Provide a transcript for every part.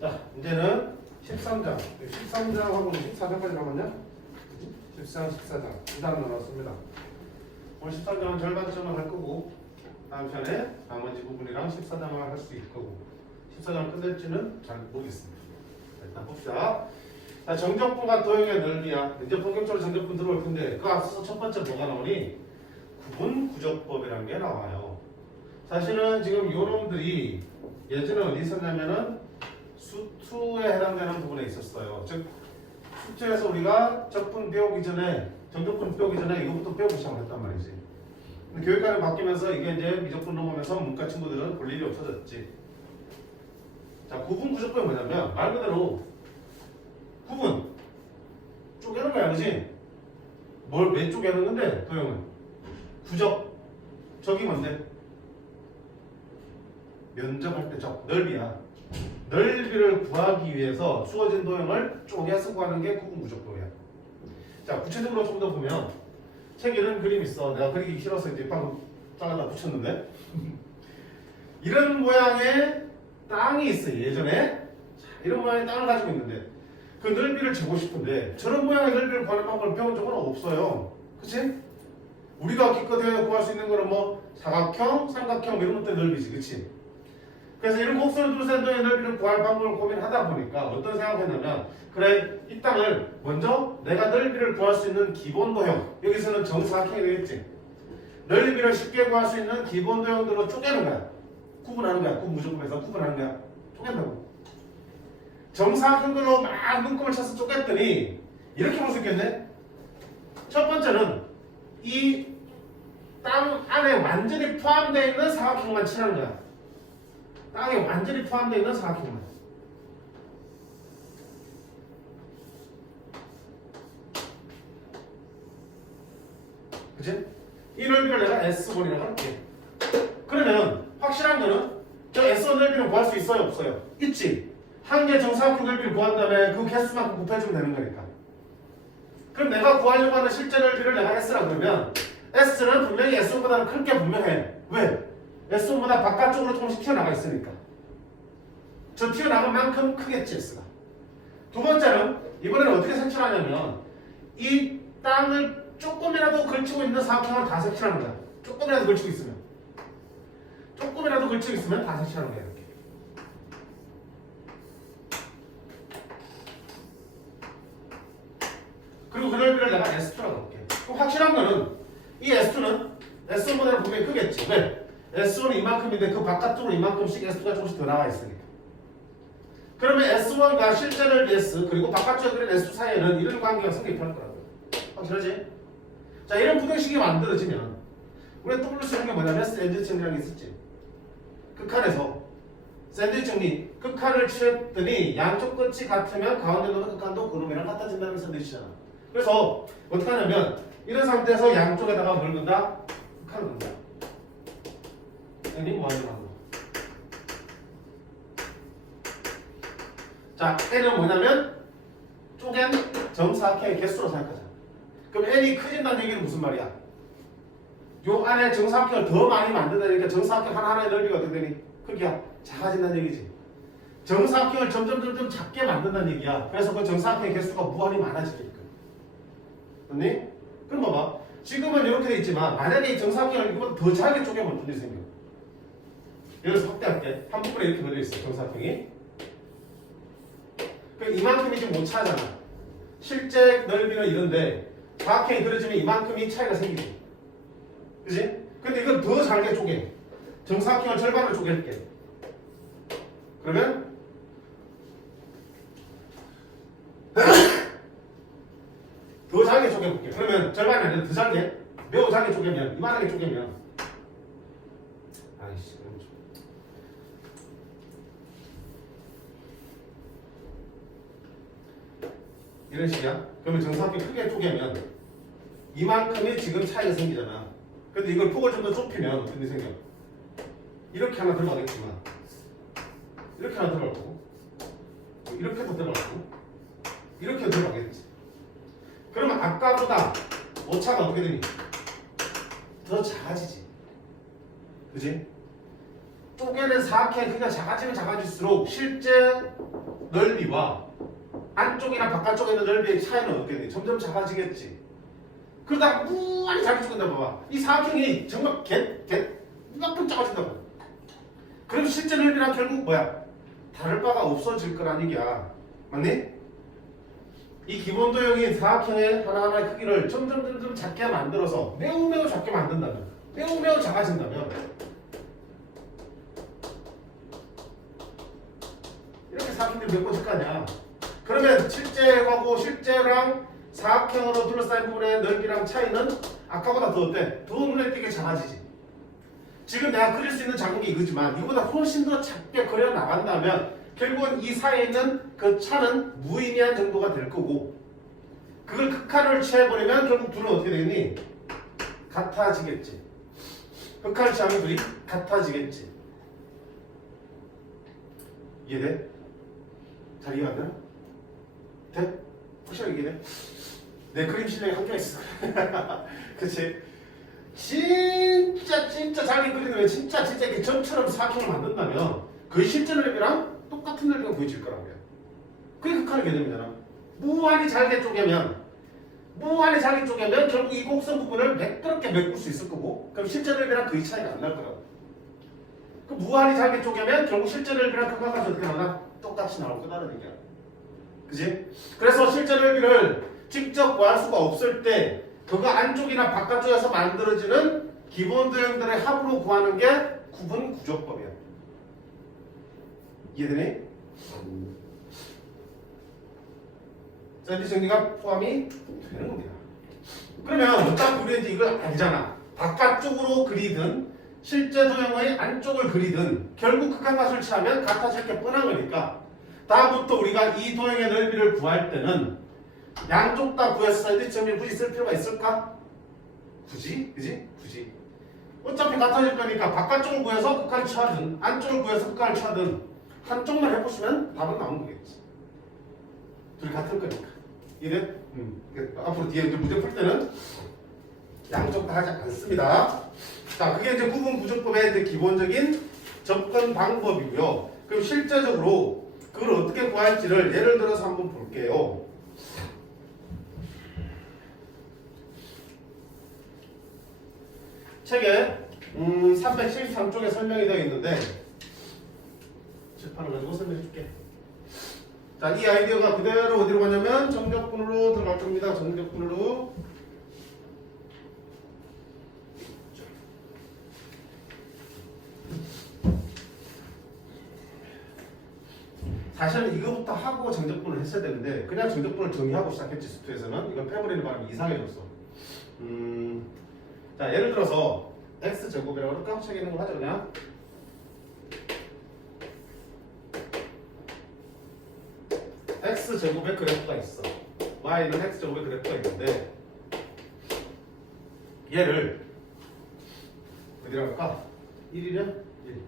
자, 이제는 13장. 13장하고 14장까지 남았냐? 13, 14장. 두 장 나눴습니다. 오늘 13장은 절반쯤은 할 거고, 다음 시간에 나머지 부분이랑 14장을 할 수 있을 거고, 14장을 끝낼지는 잘 모르겠습니다. 일단 봅시다. 자, 정적분과 도형의 넓이야. 이제 본격적으로 정적분 들어올 텐데, 그 앞서서 첫 번째 뭐가 나오니? 구분 구적법이라는 게 나와요. 사실은 지금 요 놈들이 예전에 어디 있었냐면은 수투에 해당되는 부분에 있었어요. 즉 수투에서 우리가 적분 배우기 전에 정적분 배우기 전에 이것부터 배우기 시작했단 말이지. 근데 교육관이 바뀌면서 이게 이제 미적분 넘어오면서 문과 친구들은 볼 일이 없어졌지. 자, 구분 구적법이 뭐냐면 말 그대로 구분 쪼개는 거야, 그지? 뭘 왜 쪼개는 건데 도형은 구적 적이 뭔데? 면적할 때 적 넓이야. 넓이를 구하기 위해서 주어진 도형을 쪼개서 구하는 게 구분구적법이야. 자, 구체적으로 좀 더 보면 책에 이런 그림 있어. 내가 그리기 싫어서 이제 방금 잘라다 붙였는데 이런 모양의 땅이 있어. 예전에 자, 이런 모양의 땅을 가지고 있는데 그 넓이를 재고 싶은데 저런 모양의 넓이를 구하는 방법을 배운 적은 없어요. 그치? 우리가 기껏해야 구할 수 있는 거는 뭐 사각형, 삼각형 이런 것들 넓이지. 그치? 그래서 이런 곡선을 둘센터의 넓이를 구할 방법을 고민하다 보니까 어떤 생각했냐면 그래 이 땅을 먼저 내가 넓이를 구할 수 있는 기본 도형 여기서는 정사각형이 되겠지. 넓이를 쉽게 구할 수 있는 기본 도형들로 쪼개는 거야. 구분하는 거야. 구분구적법에서 구분하는 거야. 쪼갠다고. 정사각형들로 막 눈금을 쳐서 쪼갰더니 이렇게 볼 수 있겠네. 첫 번째는 이 땅 안에 완전히 포함되어 있는 사각형만 칠하는 거야. 땅에 완전히 포함되어 있는 사각형만. 그치? 이 넓이를 내가 S1이라고 할게. 그러면 확실한 거는 저 S1 넓이를 구할 수 있어요? 없어요? 있지. 한 개 정사각형 넓이를 구한 다음에 그 개수만큼 곱해주면 되는 거니까. 그럼 내가 구하려고 하는 실제 넓이를 내가 S라 그러면 S는 분명히 S1보다는 클 게 분명해. 왜? S1보다 바깥쪽으로 조금씩 튀어나가 있으니까. 저 튀어나간 만큼 크겠지, S가. 두 번째는 이번에는 어떻게 색칠하냐면 이 땅을 조금이라도 걸치고 있는 사각형을 다 색칠하는 거야. 조금이라도 걸치고 있으면. 조금이라도 걸치고 있으면 다 색칠하는 거야, 이렇게. 그리고 그 넓이를 내가 S2라고 할게. 그럼 확실한 거는 이 S2는 S1보다는 분명히 크겠지. 왜? S1은 이만큼인데 그 바깥쪽으로 이만큼씩 S2가 조금씩 더 나와 있으니까. 그러면 S1과 실제 넓이 S 그리고 바깥쪽에 그린 S2 사이에는 이런 관계가 성립할 거라고요. 확실하지? 자, 이런 부등식이 만들어지면 우리가 떠올릴 수 있는 게 뭐냐면 샌드위치 정리라는 게 있었지. 극한에서 샌드위치 정리 극한을 취했더니 양쪽 끝이 같으면 가운데 놓는 극한도 그놈이랑 같아진다는 샌드위치잖아. 그래서 어떻게 하냐면 이런 상태에서 양쪽에다가 뭘 넣는다? 극한을 넣는다. N이 뭐 하는 거? 자, N은 뭐냐면 쪼갠 정사각형의 개수로 생각하자. 그럼 N이 커진다는 얘기는 무슨 말이야? 요 안에 정사각형을 더 많이 만든다니까 정사각형 하나하나의 넓이가 어떻게 되니? 크기가 작아진다는 얘기지. 정사각형을 점점 작게 만든다는 얘기야. 그래서 그 정사각형의 개수가 무한히 많아지게끔. 맞니? 그럼 봐봐. 지금은 이렇게 돼 있지만 만약에 이 정사각형을 이거보다 더 작게 쪼개면 어떤 일이 생겨? 예를 들어서 확대할게. 한 부분에 이렇게 걸려 있어. 정사각형이. 이만큼이 지금 못 차잖아. 실제 넓이는 이런데 사각형이 그려지면 이만큼이 차이가 생기지. 그치? 근데 이건 더 잘게 쪼개. 정사각형을 절반으로 쪼갤게. 그러면 더 잘게 쪼개볼게. 그러면 절반이 아니라 더 잘게 매우 잘게 쪼개면 이만하게 쪼개면 아이씨 이런 식이야. 그러면 정사각형 크게 쪼개면 이만큼이 지금 차이가 생기잖아. 근데 이걸 폭을 좀 더 좁히면 어떤 일이 생겨? 이렇게 하나 들어가겠지만 이렇게 하나 들어갈 거고 이렇게도 들어갈 거고 이렇게도 들어가겠지. 그러면 아까보다 오차가 어떻게 되니? 더 작아지지. 그지? 쪼개낸 사각형의 크기가 작아지면 작아질수록 실제 넓이와 안쪽이나 바깥쪽에 있는 넓이의 차이는 어떻게 돼? 점점 작아지겠지. 그러다가 무한히 잘 쪼갠다 봐봐. 이 사각형이 정말 이만큼 작아진다고. 그럼 실제 넓이랑 결국 뭐야? 다를 바가 없어질 거라는 얘기야. 맞니? 이 기본 도형인 사각형의 하나하나의 크기를 점점 작게 만들어서 매우 작게 만든다면, 매우 작아진다면 이렇게 사각형들이 몇 번 질 거 아니야. 그러면 실제하고 실제랑 사각형으로 둘러싸인 부분의 넓이랑 차이는 아까보다 더 어때? 더 눈에 띄게 작아지지. 지금 내가 그릴 수 있는 작은 게 이거지만 이거보다 훨씬 더 작게 그려 나간다면 결국은 이 사이에 있는 그 차는 무의미한 정도가 될 거고, 그걸 극한을 취해버리면 결국 둘은 어떻게 되겠니? 같아지겠지. 극한을 취하면 둘이 같아지겠지. 이해돼? 잘 이해 안 되나? 돼? 확실하게 이해돼? 내 그림 실력이 한계가 있어. 그치? 진짜 자기 그리는 진짜 이렇게 점처럼 사각형을 만든다면 그 실제 넓이랑 똑같은 넓이가 보여질 거란 말이야. 그게 극한의 개념이잖아. 무한히 잘게 쪼개면 결국 이 곡선 부분을 매끄럽게 메꿀 수 있을 거고, 그럼 실제 넓이랑 거의 차이가 안 날 거라고. 그 무한히 잘게 쪼개면 결국 실제 넓이랑 그거가 어떻게 나오나? 똑같이 나올 거다라는 얘기야. 그지? 그래서 실제 넓이를 직접 구할 수가 없을 때 그거 안쪽이나 바깥쪽에서 만들어지는 기본 도형들의 합으로 구하는 게 구분 구조법이야. 이해되니? 샌드 정리가 포함이 되는 겁니다. 그러면 어차피 우리는 이제 이걸 알잖아. 바깥쪽으로 그리든 실제 도형의 안쪽을 그리든 결국 극한값을 취하면 같아질 게 뻔한 거니까 다음부터 우리가 이 도형의 넓이를 구할 때는 양쪽 다 구해서 샌드 정리 굳이 쓸 필요가 있을까? 굳이? 굳이. 어차피 같아질 거니까 바깥쪽을 구해서 극한을 취하든 안쪽을 구해서 극한을 취하든 한쪽만 해보시면 답은 나오는 거겠지. 둘이 같을 거니까. 이해? 앞으로 뒤에 이제 문제 풀 때는 양쪽 다 하지 않습니다. 자, 그게 이제 구분 구조법의 이제 기본적인 접근 방법이고요. 그럼 실제적으로 그걸 어떻게 구할지를 예를 들어서 한번 볼게요. 책에 373쪽에 설명이 되어 있는데 칠판을 가지고 설명해 줄게. 자, 이 아이디어가 그대로 어디로 가냐면 정적분으로 들어갈 겁니다. 정적분으로. 사실은 이거부터 하고 정적분을 했어야 되는데 그냥 정적분을 정의하고 시작했지. 수투에서는 이걸 패버리는 바람에 이상해졌어. 자, 예를 들어서 x제곱이라고 그럴까? 책에 있는 거 하자 그냥. x제곱의 그래프가 있어. y는 x제곱의 그래프가 있는데 얘를 어디라고 할까? 1이면 1.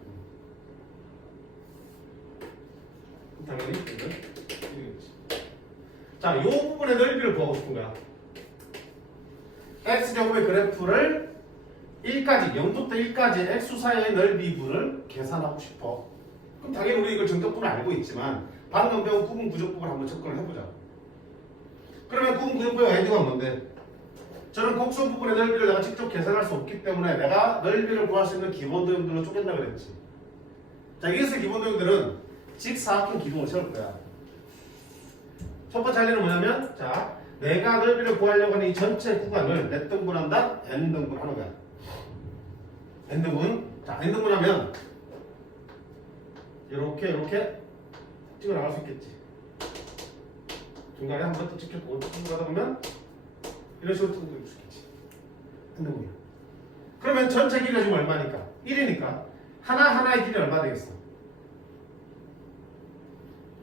당연히 1이겠지. 자, 이 부분의 넓이를 구하고 싶은 거야. x제곱의 그래프를 1까지, 0부터 1까지 x수 사이의 넓이분을 계산하고 싶어. 그럼 당연히 우리 이걸 정적분을 알고 있지만 방금 배운 구분 구조법을 한번 접근을 해보자. 그러면 구분 구조법의 아이디어가 뭔데? 저는 곡선 부분의 넓이를 내가 직접 계산할 수 없기 때문에 내가 넓이를 구할 수 있는 기본 도형들로 쪼갠다 그랬지. 자, 여기서 기본 도형들은 직사각형 기둥을 세울 거야. 첫 번째 할 일은 뭐냐면, 자, 내가 넓이를 구하려고 하는 이 전체 구간을 몇 등분한다? n등분 하는 거야. n등분. 자, n등분 하면 이렇게 찍어 나갈 수 있겠지. 중간에 한 번 더 찍혔고 오른쪽 가다 보면 이런 식으로 뜯어 줄 수 있겠지. n등분이야. 그러면 전체 길이가 지금 얼마니까? 1이니까 하나하나의 길이 얼마 되겠어?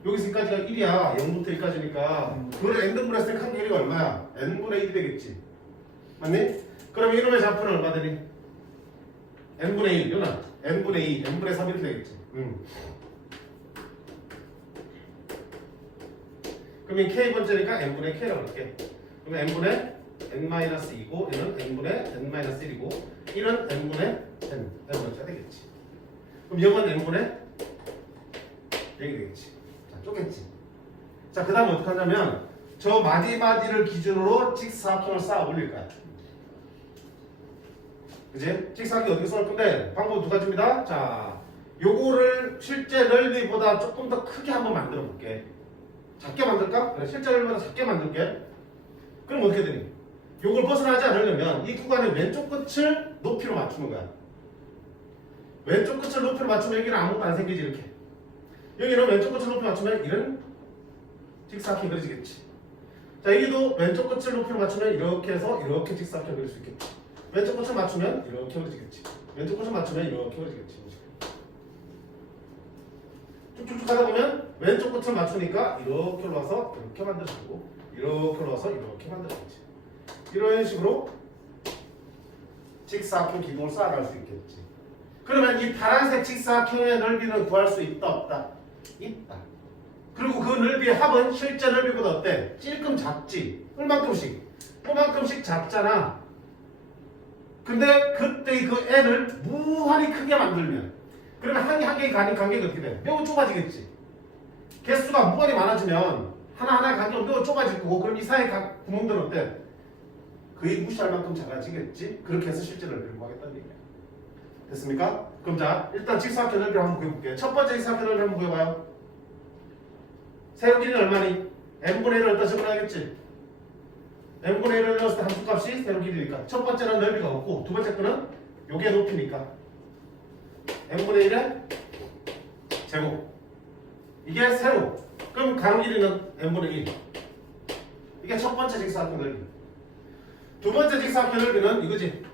여기서 여기까지가 1이야. 0부터 1까지니까 그걸 n등분 했을 때 한 길이가 얼마야? n분의 1이 되겠지. 맞니? 그럼 이놈의 좌표는 얼마 되니? n분의 1, 이거는 n분의 2, n분의 3 이렇게 되겠지. 그러면 k번째니까 n분의 k라고 할게. 그러면 n분의 n-2고 얘는 n분의 n-1이고 1은 n분의 n번째가 되겠지. 그럼 0은 n분의 0이 되겠지. 자, 쪼갰지. 자, 그 다음에 어떻게 하냐면 저 마디마디를 기준으로 직사각형을 쌓아 올릴 거야. 그지? 직사각형 어떻게 쌓을 건데 방법 두 가지입니다. 자, 요거를 실제 넓이보다 조금 더 크게 한번 만들어 볼게. 작게 만들까? 그래, 실제 넓이보다 작게 만들게. 그럼 어떻게 되니? 요걸 벗어나지 않으려면 이 구간의 왼쪽 끝을 높이로 맞추는 거야. 왼쪽 끝을 높이로 맞추면 여기는 아무것도 안 생기지 이렇게. 여기는 왼쪽 끝을 높이 맞추면 이런 직사각형이 그려지겠지. 자, 여기도 왼쪽 끝을 높이로 맞추면 이렇게 해서 이렇게 직사각형이 그릴 수 있겠지. 왼쪽 끝을 맞추면 이렇게 그려지겠지. 왼쪽 끝을 맞추면 이렇게 그려지겠지. 쭉쭉쭉 하다 보면 왼쪽 끝을 맞추니까 이렇게 올라와서 이렇게 만들어지고 이렇게 올라와서 이렇게 만들어지지. 이런 식으로 직사각형 기둥을 쌓아갈 수 있겠지. 그러면 이 파란색 직사각형의 넓이는 구할 수 있다 없다? 있다. 그리고 그 넓이의 합은 실제 넓이보다 어때? 찔끔 작지. 얼만큼씩? 그만큼씩 작잖아. 근데 그때 그 n을 무한히 크게 만들면 그러면 한 개의 간격이 어떻게 돼? 매우 좁아지겠지. 개수가 무한히 많아지면 하나하나의 간격은 매우 좁아질 거고 그럼 이 사이 구멍들은 어때? 거의 무시할 만큼 작아지겠지. 그렇게 해서 실제 넓이를 구하겠다는 얘기야. 됐습니까? 그럼 자, 일단 직사각형 넓이를 한번 구해볼게요. 첫 번째 직사각형 넓이 한번 구해봐요. 세로 길이는 얼마니? n분의 1을 어디다 적어놔야겠지? n분의 1을 넣었을 때 함수값이 세로 길이니까 첫 번째는 넓이가 없고 두 번째 거는 요게 높이니까 n분의 1의 제곱 이게 세로. 그럼 가로 길이는 n분의 1. 이게 첫 번째 직사각형 넓이. 두 번째 직사각형 넓이는 이거지.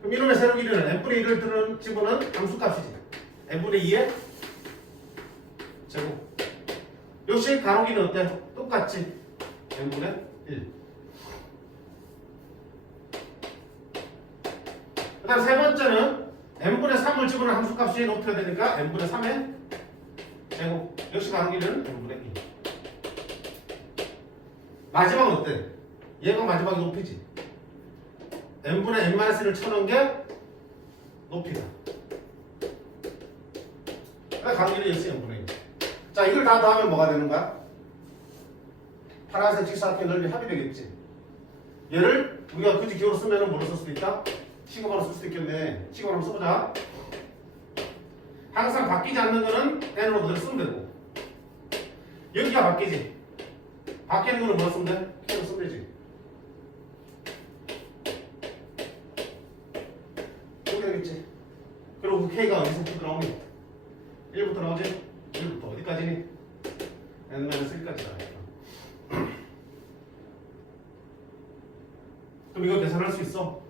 그럼 이놈의 세로 길이는 n분의 1을 집어넣은 함수값이지. n분의 2의 제곱. 역시 가로 길이는 어때? 똑같지. n분의 1. 그 다음 세 번째는 n분의 3을 집어넣은 함수값이 높여야 되니까 n분의 3의 제곱. 역시 가로 길이는 n분의 2. 마지막은 어때? 얘가 마지막에 높이지. n분의 n-1을 쳐놓은 게 높이다. 가로 길이 역시 n분의 1. 자, 이걸 다 더하면 뭐가 되는 거야? 파란색 직사각형 넓이 합이 되겠지. 얘를 우리가 굳이 기호로 쓰면 뭐로 쓸 수도 있다? 시그마로 쓸 수도 있겠네. 시그마로 한번 써보자. 항상 바뀌지 않는 거는 n으로 그대로 쓰면 되고 여기가 바뀌지. 바뀌는 거는 뭐로 쓰면 돼? k로 쓰면 되지. 이렇게 되겠지. 그리고 그 k가 어디서부터 나오니? 1부터 나오지? 1부터 어디까지니? n-1까지 나와요. 그럼 이거 계산할 수 있어?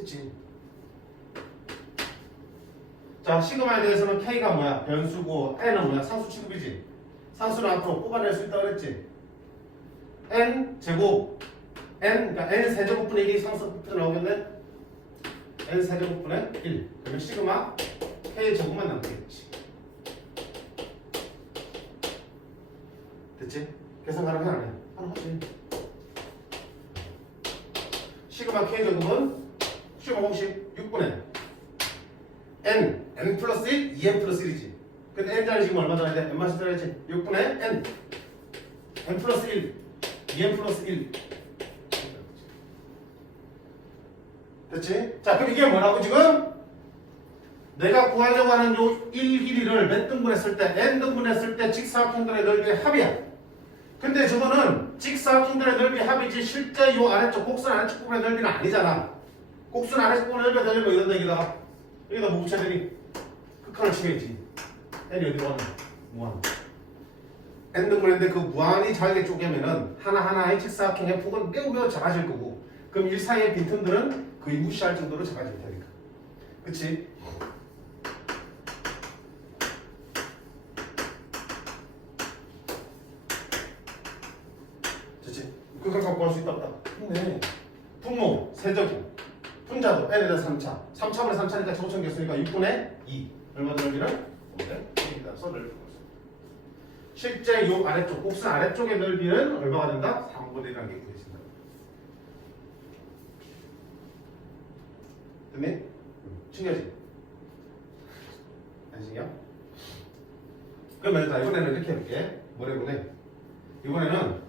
있지. 자, 시그마에 대해서는 k가 뭐야? 변수고 n은 뭐야? 상수 취급이지. 상수는 앞으로 뽑아낼 수 있다고 그랬지. n 제곱 n, 그러니까 n 세제곱분의 1이 상수부터 나오겠네. n 세제곱분의 1. 그러면 시그마 k 제곱만 남겠지. 됐지? 계산 가능해 안 해? 가능하지. 시그마 k 제곱은 시그마 공식 6분의 n 플러스 1, 2n 플러스 1이지. 근데 n자리 지금 얼마 들어야 돼? n만 들어야지. 6분의 n 플러스 1, 2n 플러스 1. 됐지? 자, 그럼 이게 뭐라고 지금? 내가 구하려고 하는 요 1 길이를 몇 등분 했을 때? n 등분 했을 때 직사각형들의 넓이의 합이야. 근데 저거는 직사각형들의 넓이의 합이지 실제 요 아래쪽 곡선 아래쪽 부분의 넓이는 아니잖아. 곡선 아래쪽 부분의 넓이가 되려면 이런 데기다. 여기다 뭐 붙여야 되니? 극한을 치워야지. n이 어디로 가는 거야? 무한. n 등분했는데 그 무한히 잘게 쪼개면은 하나하나의 직사각형의 폭은 매우 작아질 거고 그럼 이 사이의 빈틈들은 거의 무시할 정도로 작아질 테니까. 그치? 됐지? 극한 갖고 갈 수 있다 없다? 네. 분모, 세제곱, 분자도 n에다 3차. 3차분의 3차니까 저거천 개수니까 6분의 2. 얼마 넓이는? 5분의 2다. 써를 주고 있어. 실제 요 아래쪽, 곡선 아래쪽의 넓이는 얼마가 된다? 3분의 1이라는 게 구해진다. 됐니? 신기하지? 안 신기해? 그러면 자 이번에는 이렇게 해볼게. 뭐래보네? 이번에는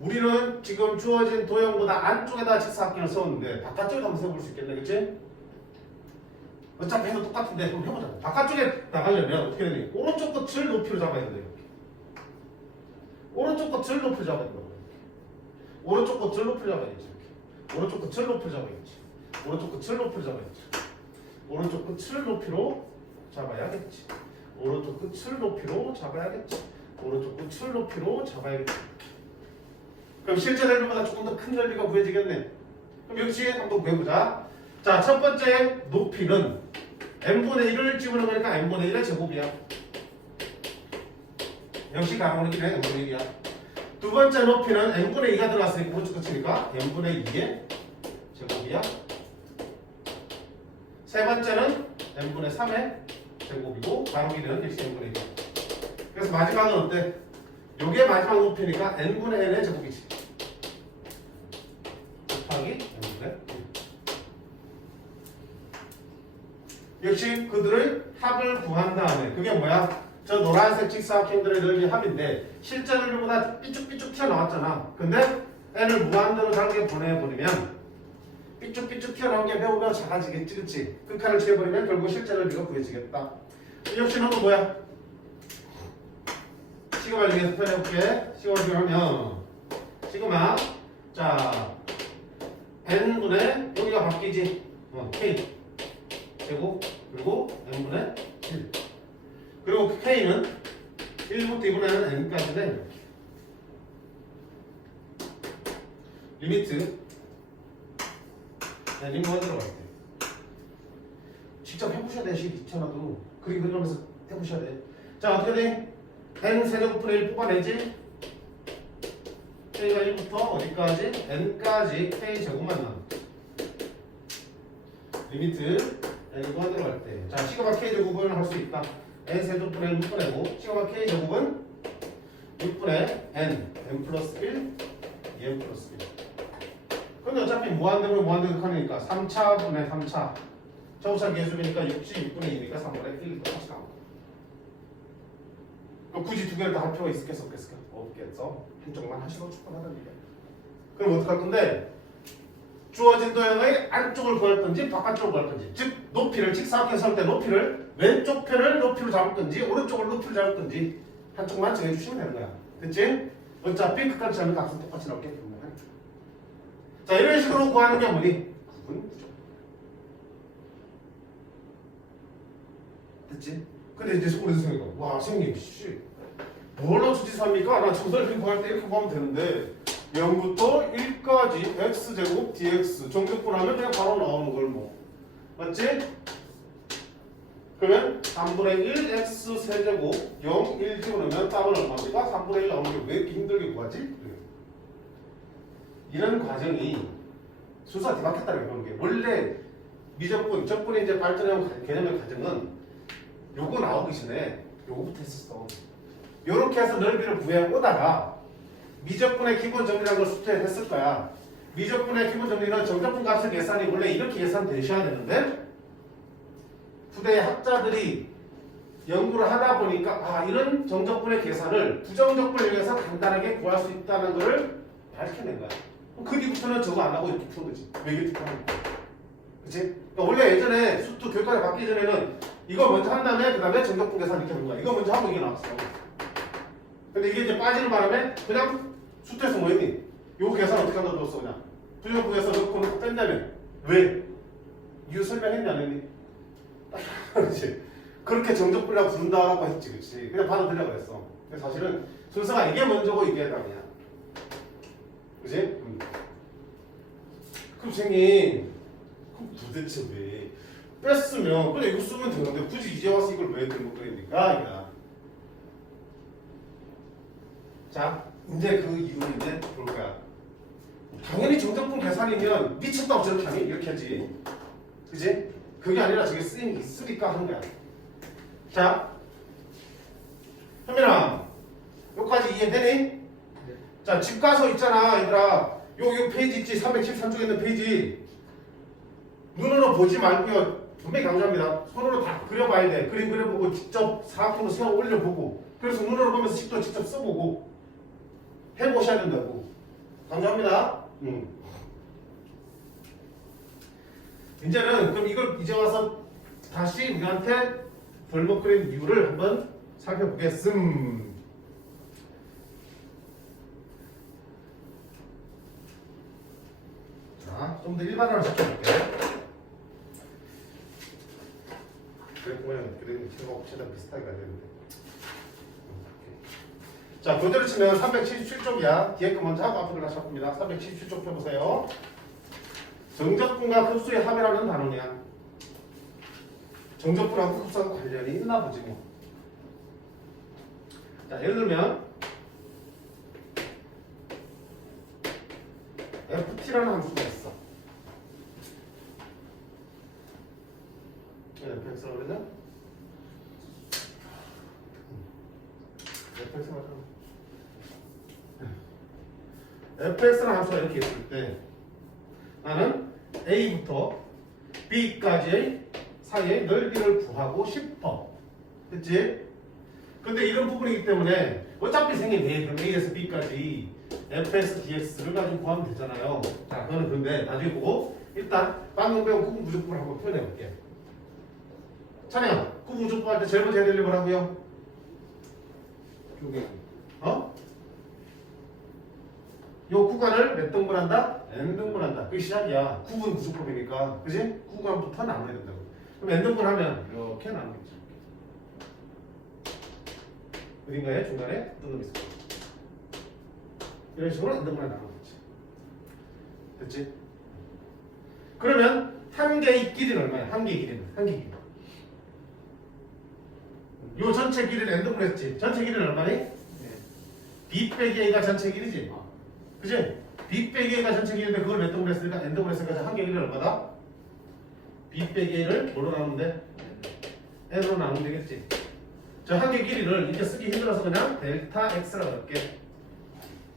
우리는 지금 주어진 도형보다 안쪽에다 직사각형을 세웠는데 바깥쪽에 한번 세워볼 수 있겠네, 그치? 어차피 해도 똑같은데 그럼 해보자. 바깥쪽에 나가려면 어떻게 되니? 오른쪽 끝을 높이로 잡아야 된다. 이렇게. 오른쪽 끝을 높이로 잡아야 된다. 오른쪽 끝을 높이로 잡아야지. 이렇게. 오른쪽 끝을 높이로 잡아야지. 오른쪽 끝을 높이로 잡아야지. 오른쪽 끝을 높이로 잡아야겠지. 오른쪽 끝을 높이로 잡아야겠지. 오른쪽 끝을 높이로 잡아야겠지. 그럼 실제 넓이보다 조금 더 큰 넓이가 구해지겠네. 그럼 역시 한번 구해보자. 자, 첫 번째 높이는 n분의 1을 집어넣으니까 n분의 1의 제곱이야. 역시 가로는 길에 n분의 1이야. 두 번째 높이는 n분의 2가 들어갔으니까 오른쪽 끝이니까 n분의 2의 제곱이야. 세 번째는 n분의 3의 제곱이고 가로 길이는 역시 n분의 2야. 그래서 마지막은 어때? 요게 마지막 높이니까 n분의 n의 제곱이지. 곱하기 n분의 1. 역시 그들의 합을 구한 다음에 그게 뭐야? 저 노란색 직사각형들의 넓이 합인데 실제 넓이보다 삐쭉삐쭉 튀어나왔잖아. 근데 n을 무한대로 작게 보내버리면 삐쭉삐쭉 튀어나온 게 배우면 작아지겠지, 그치? 극한을 채워버리면 결국 실제 넓이가 구해지겠다. 역시 너도 뭐야? 시그마를 위해서 표현해볼게. 시그마를 하면 시그마 자 n분의 여기가 바뀌지. k 제곱 그리고 n분의 1 그리고 k는 1부터 2분의 n까지는 리미트 리무가 들어갈 때 직접 해보셔야 돼. 식 있잖아도 그림 그리면서 해보셔야 돼. 자 어떻게 돼? n 세제곱분의 1 뽑아내지? k가 1부터 어디까지? n까지 k 제곱만 나와. 리미트 n과 들어갈 때. 자, 시그마 k 제곱은 할 수 있다. n 세제곱분의 1 묶어내고 시그마 k 제곱은 6분의 n 플러스 1, 2n 플러스 1. 근데 어차피 무한대면 무한대 극한이니까 3차분의 3차. 저우차 계수이니까 6분의 2니까 3분의 1 똑같이 나온다. 굳이 두 개를 다 할 필요가 있겠어? 없겠어? 한쪽만 하시고 충분하다는 얘기야. 그럼 어떡할 건데? 주어진 도형의 안쪽을 구할 건지 바깥쪽을 구할 건지, 즉 높이를 직사각형 설 때 높이를 왼쪽 편을 높이로 잡을 건지 오른쪽을 높이로 잡을 건지 한쪽만 정해주시면 되는 거야. 그치? 어차피 극한치 않은 값은 똑같이 나올게 때문에. 자, 이런 식으로 구하는 게 뭐니? 구분 구조. 됐지? 근데 이제 우리도 생각해. 와, 선생님, 씨, 뭘로 수지사입니까? 나 정설표 구할 때 이렇게 구하면 되는데 0부터 1까지 x제곱 dx 정규분하면 그냥 바로 나오는 걸 뭐. 맞지? 그러면 3분의 1 x 세제곱 0, 1 집어넣으면 답은 얼마입니까? 3분의 1 나오는 게 왜 이렇게 힘들게 구하지? 이런 과정이 순서가 뒤바뀌었다는 거는 게 원래 미적분, 적분의 이제 발전형 개념의 과정은 요거 나오기 전에 요거부터 했었어. 요렇게 해서 넓이를 구해 오다가 미적분의 기본 정리라는 걸 숙제했을 거야. 미적분의 기본 정리는 정적분 값의 계산이 원래 이렇게 계산되셔야 되는데 후대의 학자들이 연구를 하다 보니까 이런 정적분의 계산을 부정적분을 이용해서 간단하게 구할 수 있다는 것을 밝혀낸 거야. 그 뒤부터는 저거 안 하고 이렇게 푸는 거지. 왜 이렇게 푸는 거야? 그치? 그러니까 원래 예전에 수투 교과가 바뀌기 전에는 이거 먼저 한 다음에 그 다음에 정적분 계산 이렇게 하는 거야. 이거 먼저 하고 이게 나왔어. 근데 이게 이제 빠지는 바람에 그냥 수투에서 뭐 했니? 요 계산 어떻게 한다고 줬어 그냥. 부정적분에서 넣고 뺀다며. 왜? 이유 설명했냐 안 했니? 그렇지. 그렇게 정적분이라고 부른다라고 했지. 그렇지. 그냥 받아들이라고 했어. 근데 사실은 순서가 이게 먼저고 이게 다음이야. 그치? 그럼 선생님 그럼 도대체 왜 뺐으면 그냥 이거 쓰면 되는데 굳이 이제 와서 이걸 왜 들고 그러니까 이거야. 자 이제 그 이유를 이제 볼 거야. 당연히 정적분 계산이면 미쳤다고 저렇게 하니? 이렇게 하지. 그치? 그게 아니라 저게 쓰임이 있으니까 하는 거야. 자 현민아 여기까지 이해되니? 네. 자 집 가서 있잖아 얘들아 요 페이지 있지 313쪽에 있는 페이지 눈으로 보지 말고요. 분명히 강조합니다. 손으로 다 그려봐야 돼. 그림 그려보고 직접 사각형으로 세워 올려보고 그래서 눈으로 보면서 식도 직접 써보고 해보셔야 된다고. 강조합니다. 이제는 그럼 이걸 이제 와서 다시 우리한테 벌목 그린 이유를 한번 살펴보겠음. 자, 좀 더 일반화를 시켜볼게. 그래프 모양 그림 키가 최대한 비슷하게 가야 되는데. 자, 교재를 치면 377쪽이야. 뒤에 거 먼저 하고 앞으로 다시 할 겁니다. 377쪽 펴보세요. 정적분과 급수의 합이라는 단어냐. 정적분하고 급수하고 관련이 있나 보지 뭐. 자, 예를 들면 ft라는 함수가 있어. fx라고 그러냐? fx라는 함수가 이렇게 있을 때 나는 a부터 b까지의 사이의 넓이를 구하고 싶어. 그치? 근데 이런 부분이기 때문에 어차피 생긴 그럼 a에서 b까지 fx dx를 가지고 구하면 되잖아요. 자, 그거는 그런데 나중에 보고 일단 방금 배운 구분 부족분을 한번 표현해 볼게. 찬영, 구분 부족분 할 때 제일 먼저 해야 될 일 뭐라고요? 요 구간을 몇 등분한다? n등분한다. 그게 시작이야. 구분 부족법이니까. 그지? 구간부터 나눠야 된다고. 그럼 n등분하면 이렇게 나누겠죠. 어딘가에 중간에 뜬놈이 있을 거야. 이런 식으로 n등분을 나누겠지. 됐지? 그러면 한 개의 길이는 얼마야? 한 개의 길이는. 한 개의 길이. 요 전체 길이를 n등분했지. 전체 길이는 얼마니? b 빼기 a가 전체 길이지. 그치? b 빼기 a가 전체 길이인데 그걸 몇 등분 했으니까 n등분 했으니까 한 개의 길이는 얼마다? b 빼기 a를 뭐로 나누면 돼? n으로 나누면 되겠지. 저 한 개 길이를 이렇게 쓰기 힘들어서 그냥 델타 x라고 할게.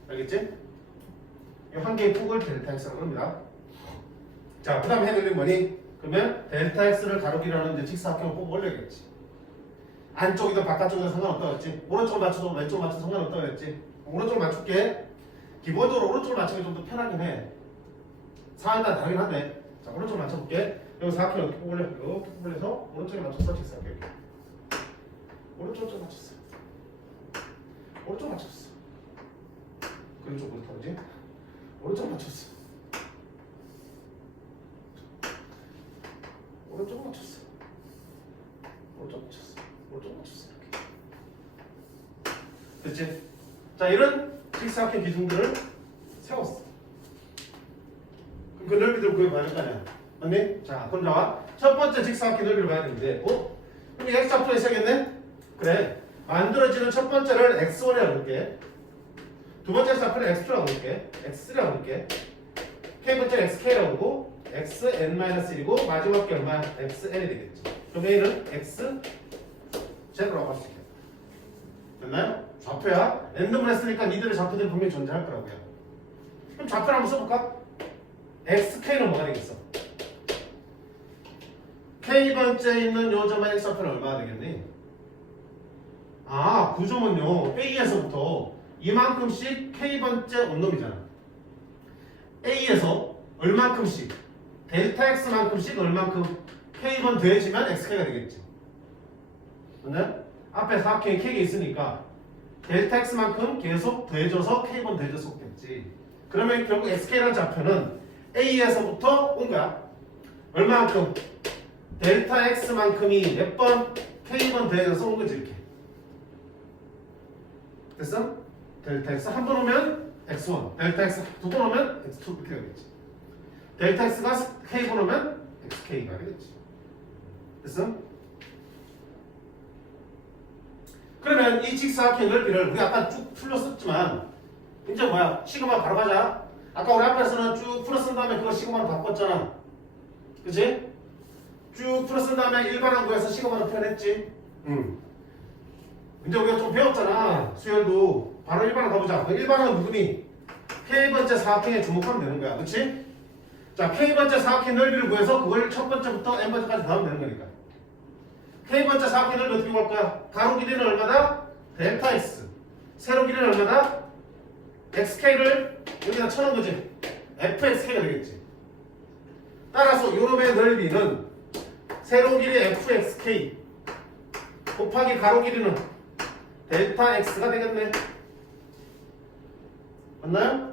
알겠지? 이 한 개의 폭을 델타 x라고 합니다. 자, 그 다음에 해야 될 일은 뭐니? 그러면 델타 x를 가로길이로 하는 이제 직사각형을 뽑아 올려야겠지. 안쪽이든 바깥쪽이든 상관없다고 했지. 오른쪽을 맞춰도 왼쪽을 맞춰도 상관없다고 했지. 오른쪽을 맞출게. 기본적으로 오른쪽을 맞추기 좀 더 편하긴 해. 상황에 다르긴 한데. 자, 오른쪽을 맞춰볼게. 여기 사각형을 이렇게 뽑으려. 이렇게 뽑으려서 오른쪽에 맞춰서 직사각형. 오른쪽 맞췄어. 오른쪽 맞췄어. 그쪽 못하지? 오른쪽 맞췄어. 오른쪽 맞췄어. 오른쪽 맞췄어. 오른쪽 맞췄어. 이렇게. 됐지? 자, 이런 직사각형 기둥들을 세웠어. 그럼 그 넓이들 구해봐야 될 거 아니야. 맞니? 자, 그럼 나와. 첫 번째 직사각형 넓이를 봐야 되는데, 그럼 이 x좌표에 있어야겠네? 그래. 만들어지는 첫 번째를 x1이라고 볼게. 두 번째 좌표를 x2라고 볼게. x3라고 볼게. k 번째는 xk라고 보고, xn-1이고, 마지막 게 얼마야? xn이 되겠지. 그럼 a는 x 제로라고 할 수 있겠다. 됐나요? 좌표야. n등분 했으니까 니들의 좌표들은 분명히 존재할 거라고요. 그럼 좌표를 한번 써볼까? xk는 뭐가 되겠어? k번째에 있는 요 점의 x좌표는 얼마가 되겠니? 아, 구조는요. A에서부터 이만큼씩 K번째 원놈이잖아. A에서 얼만큼씩 델타 X만큼씩 얼만큼 K번 더해지면 XK가 되겠지. 근데 앞에 사각형이 K가 있으니까 델타 X만큼 계속 더해져서 K번 더해져서 오겠지. 그러면 결국 XK라는 좌표는 A에서부터 온 거야. 얼마만큼? 델타 X만큼이 몇 번 K번 더해져서 온 거지 이렇게. 됐어? 델타 X 한 번 오면 X1, 델타 X 두 번 오면 X2 이렇게 되겠지. 델타 X가 K번 오면 XK가 되겠지. 됐어? 그러면 이 직사각형 넓이를 우리 아까 쭉 풀렸었지만 이제 뭐야? 시그마 바로 가자. 아까 우리 앞에서는 쭉 풀어쓴 다음에 그거 시그마로 바꿨잖아. 그치? 쭉 풀어쓴 다음에 일반항 구해서 시그마로 표현했지. 이제 우리가 좀 배웠잖아. 수열도. 바로 1반항 가보자. 1반항은 누구니? K번째 사각형에 주목하면 되는 거야. 그치? 자, K번째 사각형 넓이를 구해서 그걸 첫 번째부터 N번째까지 더하면 되는 거니까. K번째 사각형 넓이 어떻게 구할 거야? 가로 길이는 얼마다? 델타 X. 세로 길이는 얼마다? XK를 여기다 쳐놓은 거지. FXK가 되겠지. 따라서 요놈의 넓이는 세로 길이 FXK 곱하기 가로 길이는 델타 X가 되겠네. 맞나요?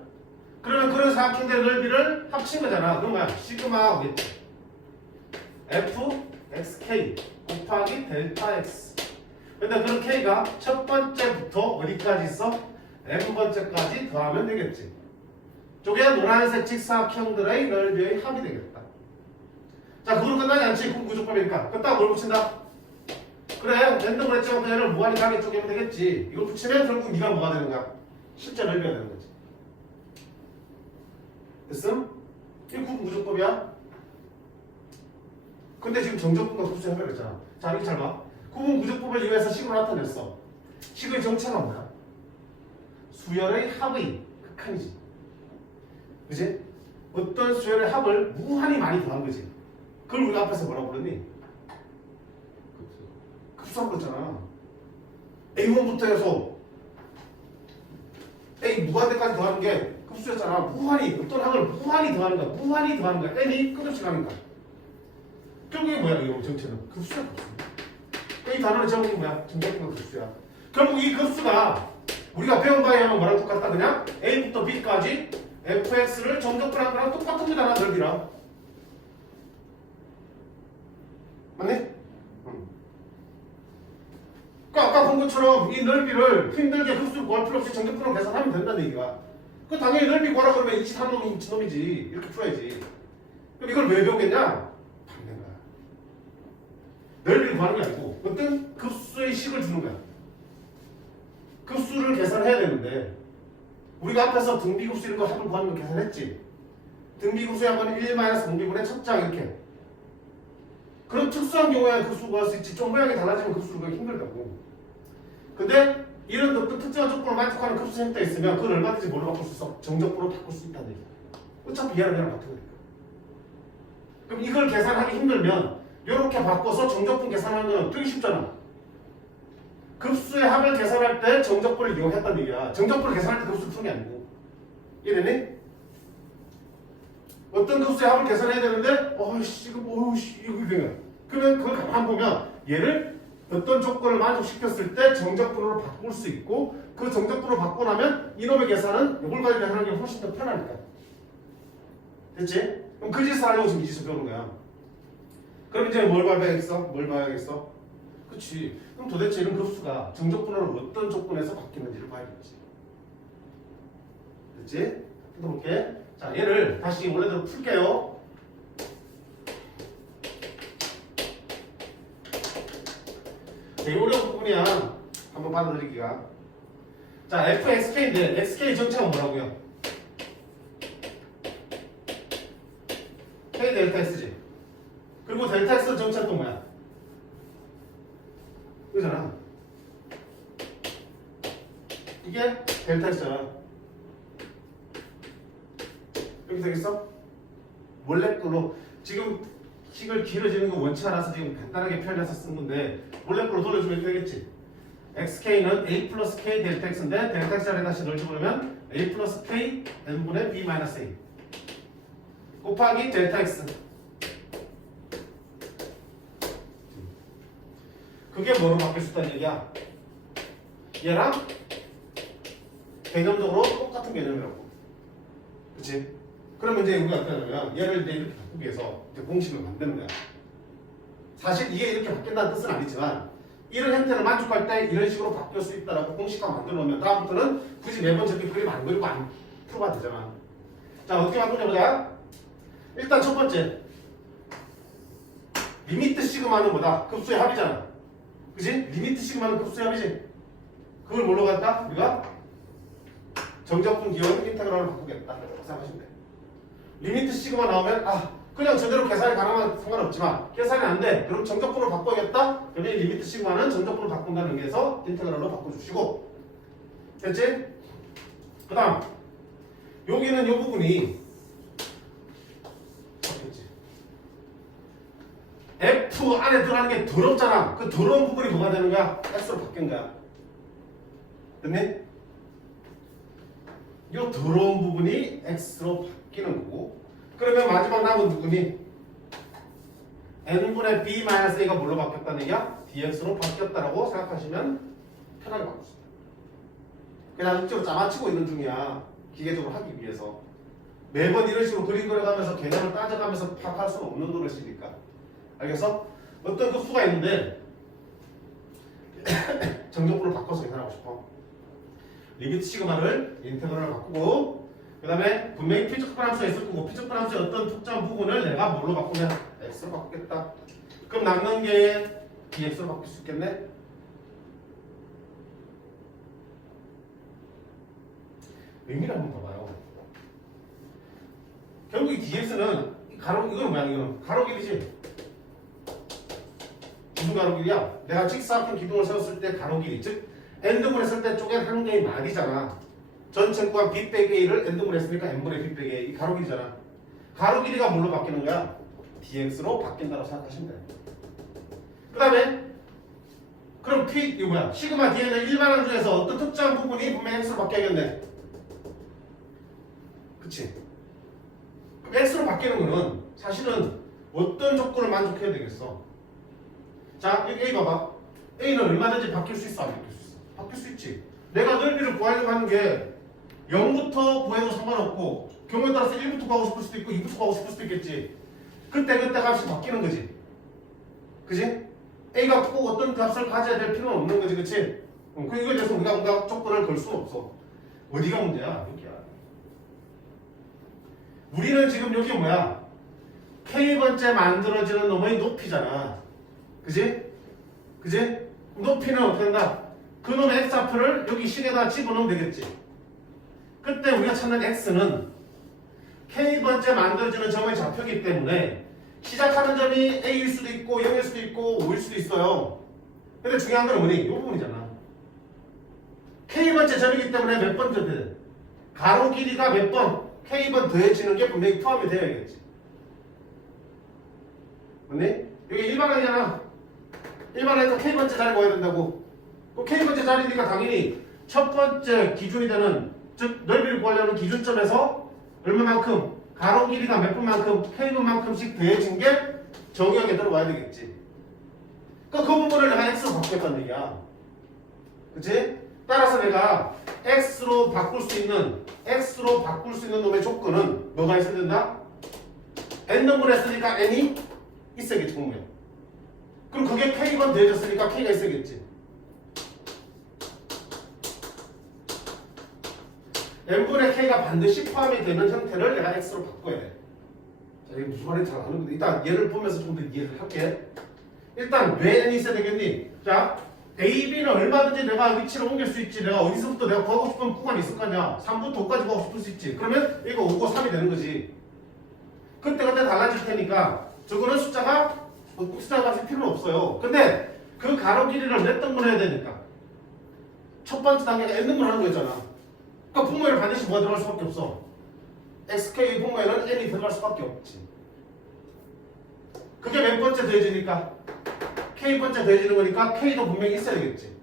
그러면 그런 사각형들의 넓이를 합친 거잖아. 그럼 뭐야? 시그마 오겠지. FXK 곱하기 델타 X. 근데 그런 K가 첫 번째부터 어디까지 있어? N번째까지 더하면 되겠지. 저게 노란색 직사각형들의 넓이의 합이 되겠다. 자, 그걸로 끝나지 않지. 구조법이니까. 그렇다고 뭘 붙인다? 그래, 랜덤으로 했지만 얘를 무한히 가게 쪼개면 되겠지. 이걸 붙이면 결국 네가 뭐가 되는 거야? 실제 넓이가 되는 거지. 됐음? 이게 구분구조법이야. 근데 지금 정적분과 구조 해결했잖아. 자, 이렇게 잘 봐. 구분구조법을 이용해서 식으로 나타냈어. 식의 정체가 뭐야? 수열의 합의 극한이지. 그지? 어떤 수열의 합을 무한히 많이 더한 거지. 그걸 우리가 앞에서 뭐라고 그러니? 급수라고 그랬잖아. A1부터 해서 A 무한대까지 더하는 게 급수였잖아. 무한히 어떤 합을 무한히 더하는 거야. 무한히 더하는 거야. n이 끝없이 가니까. 결국에 뭐야? 이거 정체는 급수야. 급수. 이 단어의 제목이 뭐야? 정적분과 급수야. 결국 이 급수가 우리가 배운 바에 하면 뭐랑 똑같다? 그냥 A부터 B까지 fx를 정적분한 거랑 똑같은 거잖아. 넓이랑. 맞네? 그러니까 아까 본 것처럼 이 넓이를 힘들게 흡수를 구할 필요 없이 정적분으로 계산하면 된다는 얘기가. 그 당연히 넓이 구하라 그러면 이치한 놈이 이치놈이지. 이렇게 풀어야지. 그럼 이걸 왜 배우겠냐? 반대인 거야. 넓이를 구하는 게 아니고 어떤 급수의 식을 주는 거야. 급수를 계산해야 되는데 우리가 앞에서 등비급수 이런 거 합을 구하는 거 계산했지. 등비급수의 합은 1-공비분의 첩장 이렇게. 그런 특수한 경우에 급수 구할 수 있지. 좀 모양이 달라지면 급수를 구하기 힘들다고. 근데 이런 어떤 특정한 조건을 만족하는 급수 형태가 있으면 그걸 얼마든지 뭘로 바꿀 수 있어? 정적분으로 바꿀 수 있다는 얘기야. 어차피 얘랑 같은 거니까. 그럼 이걸 계산하기 힘들면 이렇게 바꿔서 정적분 계산하는 건 되게 쉽잖아. 급수의 합을 계산할 때 정적분을 이용했다는 얘기야. 정적분을 계산할 때 급수를 푸는 게 아니고. 이해되니? 어떤 급수의 합을 계산해야 되는데 어이씨 이거 뭐이씨 이거 되냐. 그러면 그걸 가만 보면 얘를 어떤 조건을 만족시켰을 때 정적분으로 바꿀 수 있고 그 정적분으로 바꾸고 나면 이놈의 계산은 이걸 가지고 계산하는 게 훨씬 더 편하니까. 됐지? 그럼 그 짓을 하려고 지금 이 짓을 배우는 거야. 그럼 이제 뭘 봐야겠어? 뭘 봐야겠어? 그치. 그럼 도대체 이런 급수가 정적분으로 어떤 조건에서 바뀌는지를 봐야겠지. 됐지? 볼게. 자, 얘를 다시 원래대로 풀게요. 되게 어려운 부분이야. 한번 받아들이기가. 자, fxk인데 xk 정체가 뭐라고요? k 델타 x지. 그리고 델타 x 정체는 또 뭐야? 이거잖아. 이게 델타 x잖아. 이렇게 되겠어? 몰레꿀로 지금 식을 길어지는 거 원치 않아서 지금 간단하게 표현해서 쓴 건데 몰레꿀로 돌려주면 이렇게 되겠지. xk는 a 플러스 k 델타 x인데 델타 x 자리에 다시 넣어주면 a 플러스 k n분의 b 마이너스 a 곱하기 델타 x. 그게 뭐로 바뀔 수 있다는 얘기야? 얘랑 개념적으로 똑같은 개념이라고. 그치? 그러면 이제 우리가 어떻게 하냐면 얘를 이제 이렇게 바꾸기 위해서 이제 공식을 만드는 거야. 사실 이게 이렇게 바뀐다는 뜻은 아니지만 이런 형태를 만족할 때 이런 식으로 바뀔 수 있다라고 공식화 만들어 놓으면 다음부터는 굳이 매번 저렇게 그림 안 그리고 안 풀어봐도 되잖아. 자, 어떻게 바꾸냐 보자. 일단 첫 번째 리미트 시그마는 뭐다? 급수의 합이잖아. 그지? 리미트 시그마는 급수의 합이지. 그걸 뭘로 갖다? 우리가 정적분 기원 인테그랄로 바꾸겠다. 생각하시면 돼. 리미트 시그마 나오면 그냥 제대로 계산이 가능하면 상관없지만 계산이 안 돼. 그럼 정적분으로 바꿔야겠다. 그러면 리미트 시그마는 정적분으로 바꾼다는 의미에서 인테그랄로 바꿔주시고. 됐지? 그 다음 여기는 이 부분이 F 안에 들어가는 게 더럽잖아. 그 더러운 부분이 뭐가 되는 거야? X로 바뀐 거야. 됐니? 이 더러운 부분이 X로 바뀌는 거고. 그러면 마지막 남은 누구니? n분의 b-a가 뭘로 바뀌었다는 얘기야? dx로 바뀌었다라고 생각하시면 편하게 바꿀 수 있다. 그냥 억지로 짜맞추고 있는 중이야. 기계적으로 하기 위해서. 매번 이런 식으로 그림 그려가면서 개념을 따져가면서 파악할 수는 없는 노릇이니까. 알겠어? 어떤 그 수가 있는데 정적분을 바꿔서 계산하고 싶어. 리미트 시그마를 인테그럴을 바꾸고 그 다음에 분명히 피적분 함수가 있을 거고 피적분 함수의 어떤 특정 부분을 내가 뭘로 바꾸면 x로 바꾸겠다. 그럼 남는 게 dx로 바뀔 수 있겠네? 의미를 한번 봐봐요. 결국 이 dx는 이거는 뭐야? 이거는 가로길이지? 무슨 가로길이야? 내가 직사각형 기둥을 세웠을 때 가로길이 즉 n등분 했을 때 쪼갠 한 개의 말이잖아. 전체 구간 b 빼기 a를 n등분 했으니까 n분의 b 빼기 a 이 가로길이잖아. 가로길이가 뭘로 바뀌는 거야? dx로 바뀐다고 생각하시면 돼. 그 다음에 그럼 p 이거 뭐야? 시그마 d는 일반항 중에서 어떤 특정한 부분이 분명히 x로 바뀌어야겠네. 그치? 그럼 x로 바뀌는 거는 사실은 어떤 조건을 만족해야 되겠어? 자 여기 a 봐봐. a는 얼마든지 바뀔 수 있어 안 바뀔 수 있어? 바뀔 수 있지. 내가 넓이를 구하려고 하는 게 0부터 구해도 상관없고 경우에 따라서 1부터 구하고 싶을 수도 있고 2부터 구하고 싶을 수도 있겠지. 그때 값이 바뀌는 거지. 그지? A가 꼭 어떤 값을 가져야 될 필요는 없는 거지. 그치? 이거에 대해서 우리가 뭔가 조건을 걸 수는 없어. 어디가 문제야? 여기야. 우리는 지금 여기 뭐야? K번째 만들어지는 놈의 높이잖아. 그지? 그지? 높이는 어떻게 된다? 그 놈의 x좌표를 여기 식에다 집어넣으면 되겠지. 그때 우리가 찾는 x는 k번째 만들어지는 점의 좌표이기 때문에 시작하는 점이 a일 수도 있고 0일 수도 있고 5일 수도 있어요. 근데 중요한 건 뭐니? 이 부분이잖아. k번째 점이기 때문에 몇 번 더해? 가로 길이가 몇 번? k번 더해지는 게 분명히 포함이 되어야겠지. 맞니? 여기 일반항이잖아. 일반항에서 k번째 자리 모여야 된다고. k번째 자리니까 당연히 첫 번째 기준이 되는 즉 넓이를 구하려는 기준점에서 얼마만큼 가로 길이가 몇 분만큼 k분만큼씩 더해진 게 정의역에 들어와야 되겠지. 그 부분을 내가 x로 바꾸겠다는 얘기야. 그치? 따라서 내가 x로 바꿀 수 있는 놈의 조건은 뭐가 있어야 된다? n등분 했으니까 n이 있어야겠지 분명. 그럼 그게 k번 더해졌으니까 k가 있어야겠지. n분의 k가 반드시 포함이 되는 형태를 내가 x로 바꿔야 돼. 자, 이게 무슨 말인지 잘 아는데 일단 얘를 보면서 좀 더 이해를 할게. 일단 왜 n이 있어야 되겠니? 자, a, b는 얼마든지 내가 위치를 옮길 수 있지. 내가 어디서부터 내가 구하고 싶은 구간이 있을 거 아니야. 3부터 5까지 구하고 싶을 수 있지. 그러면 이거 5고 3이 되는 거지. 그때 달라질 테니까 저거는 숫자가 값이 필요는 없어요. 근데 그 가로 길이를 몇 등분해야 되니까 첫 번째 단계가 n등분 하는 거였잖아. 그러니까 분모에는 반드시 뭐가 들어갈 수밖에 없어. xk 분모에는 n이 들어갈 수밖에 없지. 그게 몇 번째 더해지니까 k번째 더해지는 거니까 k도 분명히 있어야 되겠지.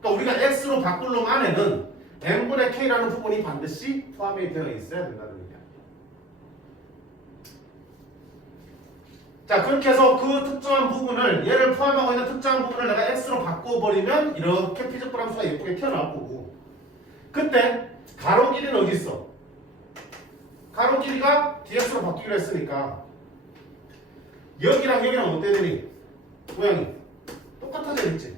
그러니까 우리가 x로 바꿀 놈 안에는 n분의 k라는 부분이 반드시 포함이 되어 있어야 된다는 얘기야. 자, 그렇게 해서 그 특정한 부분을 얘를 포함하고 있는 특정한 부분을 내가 x로 바꿔버리면 이렇게 피적분 함수가 예쁘게 튀어나올 거고, 그때 가로 길이는 어디 있어? 가로 길이가 dx로 바뀌기로 했으니까 여기랑 어때 되니? 모양이 똑같아져있지.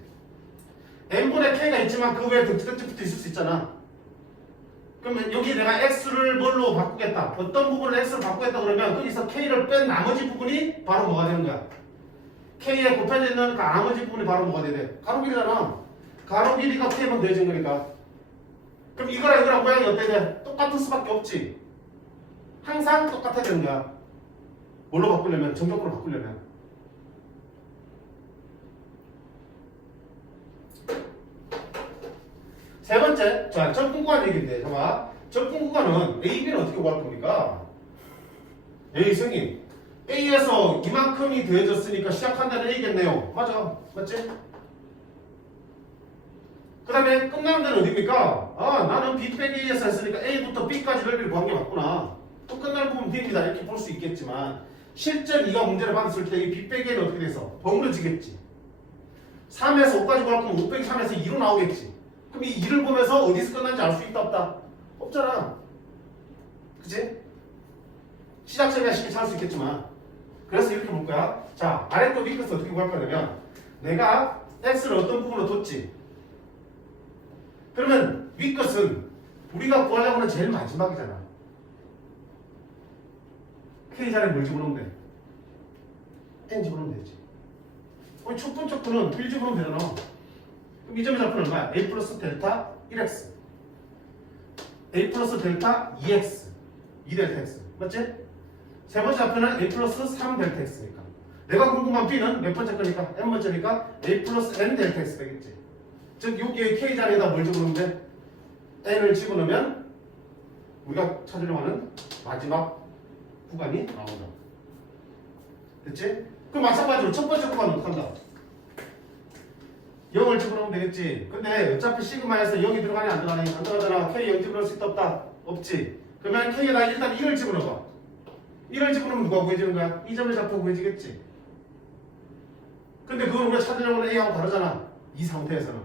n분의 k가 있지만 그 외에 득집도 있을 수 있잖아. 그러면 여기 내가 x를 뭘로 바꾸겠다, 어떤 부분을 x로 바꾸겠다 그러면 거기서 k를 뺀 나머지 부분이 바로 뭐가 되는 거야? k에 곱해져 있는 그 나머지 부분이 바로 뭐가 돼야 돼? 가로 길이잖아. 가로 길이가 k만 더해진 거니까. 그럼 이거랑 모양이 어때야 돼? 똑같을 수밖에 없지. 항상 똑같아야 되는 거야. 뭘로 바꾸려면? 정적으로 바꾸려면. 세 번째, 자, 적분구간 얘기인데, 잠깐만. 적분구간은 A, B는 어떻게 구할 겁니까? 에이, 선생님, A에서 이만큼이 더해졌으니까 시작한 데는 A겠네요. 맞아. 맞지? 그 다음에 끝나는 데는 어디입니까? 아, 나는 B 빼기 A에서 했으니까 A부터 B까지 넓이를 구한 게 맞구나. 또 끝날 부분 B입니다. 이렇게 볼 수 있겠지만 실제 네가 문제를 받았을 때 이 B 빼기 A는 어떻게 돼서 버무려지겠지. 3에서 5까지 구할 거면 5 빼기 3에서 2로 나오겠지. 그럼 이 2를 보면서 어디서 끝난지 알 수 있다 없다? 없잖아. 그치? 시작점이야 쉽게 찾을 수 있겠지만 그래서 이렇게 볼 거야. 자, 아래 거 위끝을 어떻게 구할 거냐면 내가 x를 어떤 부분으로 뒀지? 그러면 위끝은 우리가 구하려고 하는 제일 마지막이잖아. K자리에 뭘 집어넣으면 돼? N 집어넣으면 되지. 우리 첫 번째 거는 1 집어넣으면 되잖아. 그럼 이 점의 좌표는 얼마야? A 플러스 델타 1x A 플러스 델타 2x 2델타 x 맞지? 세 번째 좌표는 A 플러스 3 델타 x니까 내가 궁금한 B는 몇 번째 거니까? N 번째니까 A 플러스 N 델타 x 되겠지. 즉 여기에 K 자리에다 뭘 집어넣으면 돼? N을 집어넣으면 우리가 찾으려고 하는 마지막 구간이 나온다. 됐지? 그럼 마찬가지로 첫 번째 구간은 어떻게 한다? 0을 집어넣으면 되겠지. 근데 어차피 시그마에서 0이 들어가니 안 들어가니? 안 들어가잖아. K 0 집어넣을 수 있다 없다? 없지. 그러면 K에다 일단 1을 집어넣어봐. 1을 집어넣으면 누가 구해지는 거야? 이 점의 좌표 구해지겠지. 근데 그건 우리가 찾으려고 하는 A하고 다르잖아. 이 상태에서는.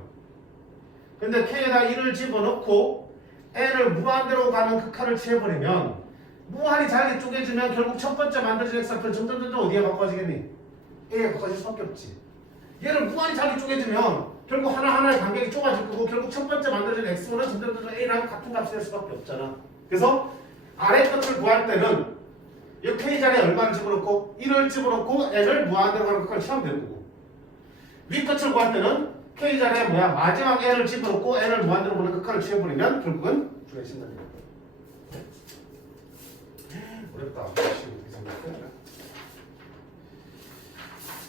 근데 K에다 1을 집어넣고 N을 무한대로 가는 극한을 취해버리면 무한히 잘게 쪼개지면 결국 첫 번째 만들어진 X좌표는 점점 어디에 바꿔지겠니? A에 바꿔질 수밖에 없지. 얘를 무한히 잘게 쪼개지면 결국 하나하나의 간격이 좁아질 거고 결국 첫 번째 만들어진 X는 점점 A랑 같은 값이 될 수밖에 없잖아. 그래서 아래 끝을 구할 때는 이 K 자리에 얼마를 집어넣고 1을 집어넣고 N을 무한대로 가는 극한을 취하면 되는 거고 위 끝을 구할 때는 K 자리에 마지막 N을 집어넣고 N을 무한대로 보는 극한을 취해버리면 결국은 주의 신난다. 어렵다.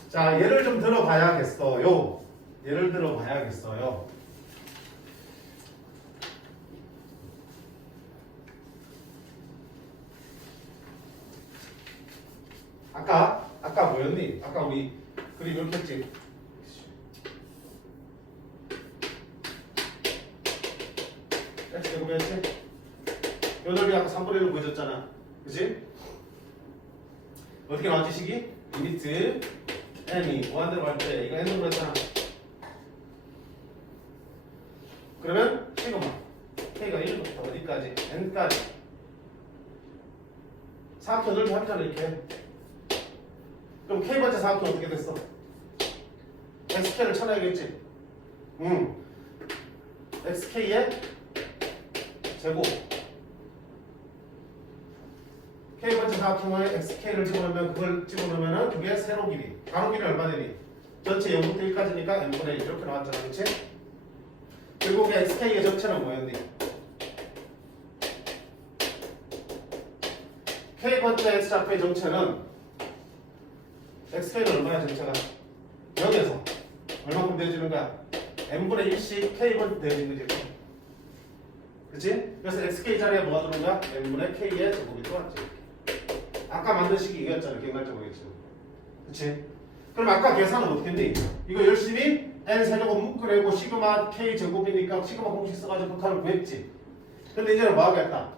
자, 예를 좀 들어봐야겠어요. 예를 들어봐야겠어요. 아까 뭐였니? 아까 우리 그림 이렇게 했지? X제곱이었지? 요 넓이 아까 3분의 1로 보여줬잖아. 그치? 어떻게 나왔지 식이? 리미트 n이 무한대로 갈 때 이거 n으로 했잖아. 그러면 시그마 k가 1부터 어디까지? n까지 4표 넓이 합잖아 이렇게. 그럼 k번째 4표 어떻게 됐어? xk를 찾아야겠지? xk의 제곱 K번째 사각형에 XK를 집어넣으면 그걸 집어넣으면 그게 세로 길이 가로 길이 얼마 되니? 전체 0부터 1까지니까 n분의 1 이렇게 나왔잖아. 그치? 그리고 그 XK의 적체는 뭐였니? K번째 X좌표의 정체는 XK는 얼마야 정체가? 0에서 얼마큼 되어지는 거야? n분의 1씩 K번 되어지는 거지. 그치? 그래서 XK 자리에 뭐가 들어온 거야? n분의 K의 제곱이 들어왔지. 아까 만든 식이 이거였잖아. 기억날지 모르겠지만. 그치? 그럼 아까 계산은 어떻게 했니? 이거 열심히 n 세제곱 묶어내고 시그마 k 제곱이니까 시그마 공식 써가지고 극한을 구했지. 근데 이제는 뭐 하겠다?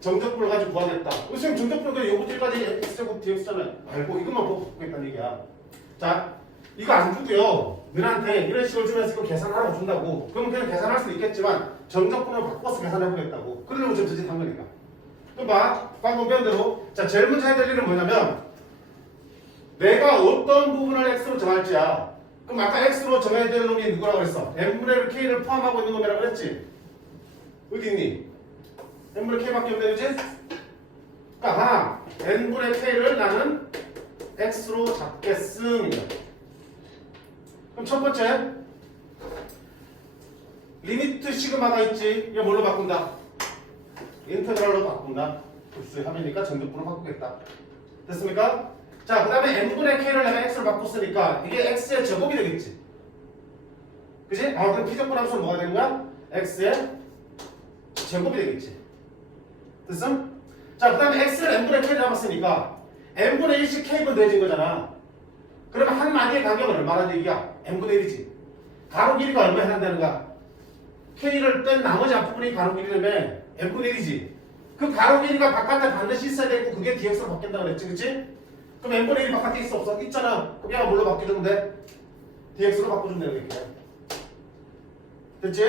정적분을 가지고 구하겠다. 선생님 정적분은 그냥 요거 1까지 x제곱 dx잖아요. 알고 이것만 보고 구겠다는 얘기야. 자, 이거 안 주고요. 너한테 이런 식으로 주면서 이거 계산하라고 준다고. 그러면 그냥 계산할 수도 있겠지만 정적분을 바꿔서 계산해보겠다고. 그러려고 지금 저짓한 거니까. 그럼 봐. 방금 배운 대로. 자, 제일 먼저 해야 될 일은 뭐냐면 내가 어떤 부분을 x로 정할지야. 그럼 아까 x로 정해야 되는 놈이 누구라고 그랬어? n분의 1 k를 포함하고 있는 놈이라고 그랬지? 어디 있니? n분의 k밖에 없네, 그지? 그러니까 n분의 k를 나는 x로 잡겠습니다. 그럼 첫 번째 리미트 시그마가 있지. 이거 뭘로 바꾼다? 인테그랄로 바꾼다. 급수의 합이니까 정적분을 바꾸겠다. 됐습니까? 자, 그 다음에 n분의 k를 내가 x로 바꿨으니까 이게 x의 제곱이 되겠지. 그지? 그럼 피적분 함수는 뭐가 되는 거야? x의 제곱이 되겠지. 됐음? 자, 그 다음에 x를 n분의 k를 잡았으니까 n분의 1씩 k분 더해진 거잖아. 그러면 한 마디의 간격은 얼마라는 얘기야? n분의 1이지. 가로 길이가 얼마 해당되는가? k를 뗀 나머지 앞부분이 가로 길이라면 n분의 1이지. 그 가로 길이가 바깥에 반드시 있어야 되고 그게 dx로 바뀐다고 그랬지, 그치? 그럼 n분의 1이 바깥에 있어 없어? 있잖아. 그럼 얘가 뭘로 바뀌어주면 돼? dx로 바꿔주면 되는 거야. 됐지?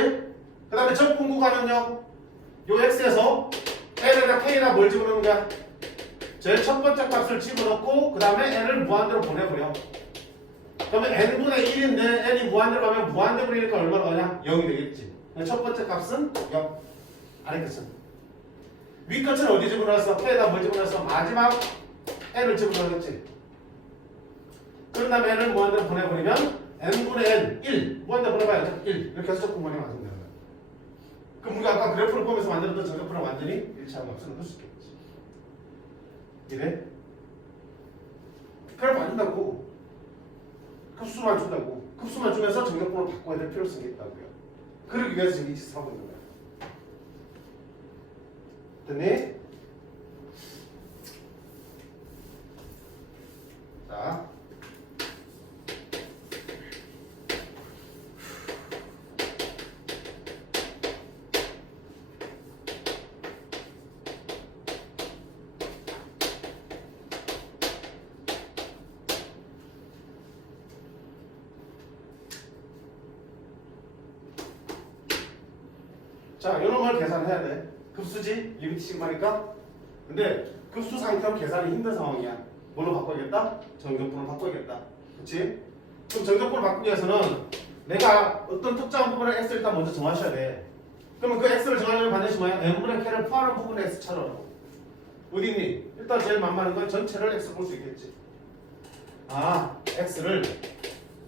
그 다음에 첫 분구가는요, 요 x에서 n에다 k에다 뭘 집어넣는 거야? 제일 첫 번째 값을 집어넣고 그 다음에 n을 무한대로 보내버려. 그러면 n분의 1인데 n이 무한대로 가면 무한대 버리니까 얼마나 가냐? 0이 되겠지. 첫 번째 값은 0. 아래 끝은. 위 끝은 어디 집어넣었어? k에다 뭘 집어넣었어? 마지막 n을 집어넣었지. 그런 다음에 n을 무한대로 보내버리면 n분의 n 1 무한대로 보내봐야죠. 1 이렇게 해서 적분만이 맞으면 되는 거야. 그럼 우리가 아까 그래프를 보면서 만들었던 정적분은 완전히 일치하는 값을 넣을 수 있겠지. 이래? 그래프 안 준다고. 급수만 준다고. 급수만 주면서 정적분을 바꿔야 될 필요성이 있다고요. 그러기 위해서 지금 이 짓을 하고 있는 거야. 됐니? 자. 자, 이런 걸 계산해야 돼. 급수지? 리미트 시그마니까? 근데 급수 상태로 계산이 힘든 상황이야. 뭘로 바꿔야겠다? 정적분을 바꿔야겠다. 그치? 그럼 정적분을 바꾸기 위해서는 내가 어떤 특정한 부분의 x를 일단 먼저 정하셔야 돼. 그러면 그 x를 정하려면 반드시 뭐야? n분의 k를 포함하는 부분의 x 찾아라고. 어디 있니? 일단 제일 만만한 건 전체를 x로 볼 수 있겠지. 아, x를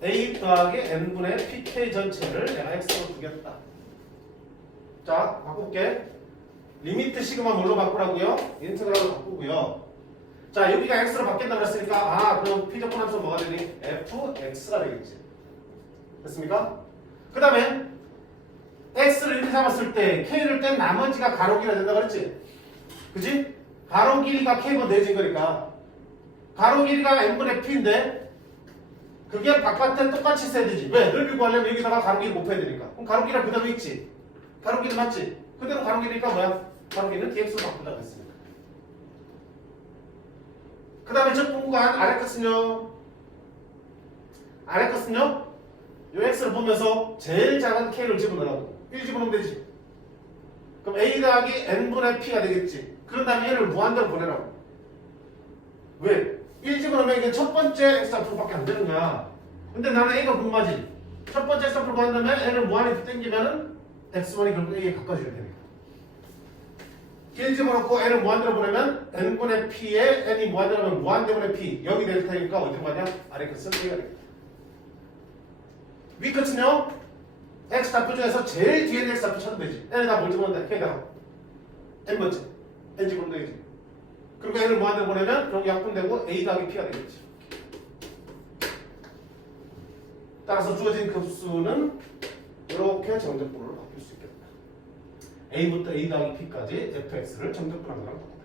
a 더하기 n분의 pk 전체를 내가 x로 두겠다. 자, 바꿀게. 리미트 시그마 뭘로 바꾸라고요? 인테그랄로 바꾸고요. 자, 여기가 x로 바뀐다고 그랬으니까 아, 그럼 피적분 함수 뭐가 되니? fx가 되겠지. 됐습니까? 그 다음에 x를 이렇게 잡았을 때 k를 뗀 나머지가 가로 길이가 된다고 그랬지? 그지? 가로 길이가 k분 더해진 거니까 가로 길이가 n분의 p인데 그게 바깥에 똑같이 있어야 되지. 왜? 넓이 구하려면 여기다가 가로 길이 곱해야 되니까. 그럼 가로 길이가 그대로 있지. 가로 길이 맞지? 그대로 가로 길이니까 뭐야? 가로 길이는 dx로 바꾼다고 했으니까. 그 다음에 첫 분구간 아래 끝은요. 아래 끝은요. 요 x를 보면서 제일 작은 k를 집어넣으라고. 1 집어넣으면 되지. 그럼 a 더하기 n분의 p가 되겠지. 그런 다음에 얘를 무한대로 보내라고. 왜? 1 집어넣으면 이게 첫 번째 x 앞으로밖에 안 되는 거야. 근데 나는 a가 궁금하지. 첫 번째 x 앞으로 구한다면 n을 무한히 땡기면은 x1이 결국 a에 가까워져야 되니까. 1 집어넣고 n을 무한대로 보내면 n분의 p에 n이 무한대로 하면 무한대분의 p 0이 될 테니까 어디로 가냐? 아래 끝은 a가 되겠다. 위 끝은요? x 좌표 중에서 제일 뒤에 있는 x 좌표 찾으면 되지. n에다 뭘 집어넣는다? k에다가 n번째 n 집어넣으면 되지. 그리고 n을 무한대로 보내면 그럼 약분되고 a 더하기 p가 되겠지. 따라서 주어진 급수는 이렇게 정적분으로 바뀔 수 있겠다. a부터 a 더하기 p까지 fx를 정적분한 거랑 똑같다.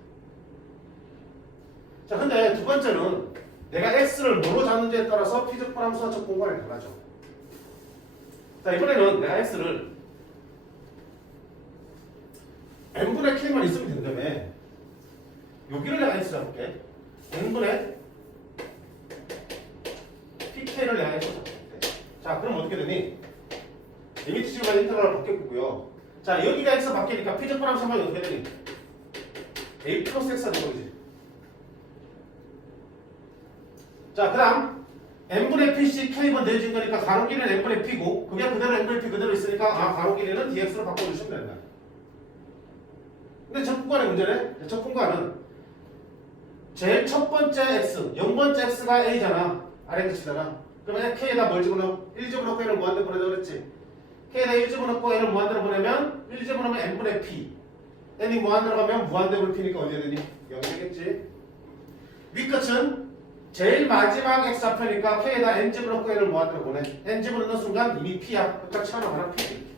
자, 근데 두 번째는 내가 x를 뭐로 잡는지에 따라서 피적분 함수와 적분과를 달라져. 자, 이번에는 내가 x를 n분의 k만 있으면 된다며. 여기를 내가 x 잡을게. n분의 pk를 내가 x 잡을게. 자, 그럼 어떻게 되니? 리미트 시그마 인터벌을 바뀌었고요. 자, 여기가 x 바뀌니까 피적분 함수 상황이 어떻게 되니? a 플러스 x가 되는 거지. 자, 그 다음 n분의 pc k번 더해진 거니까 가로 길이는 n분의 p고 그게 그대로 n분의 p 그대로 있으니까 아, 가로 길이는 dx로 바꿔주시면 된다. 근데 적분간의 문제네. 적분간은 제일 첫 번째 x, 0번째 x가 a잖아. 아래 끝이잖아. 그러면 k에다 뭘 집어넣어? 1 집어넣고 n을 무한대로 보내자 그랬지. k에다 1 집어넣고 n을 무한대로 보내면 1 집어넣으면 n분의 p. n이 무한대로 가면 무한대로 p니까 어디에 되니? 0이 되겠지. 위 끝은 제일 마지막 x 좌표니까 k에다 n 집어넣고 n을 무한대로 보내. n 집어넣는 순간 이미 p야. 끝까지 하나 p.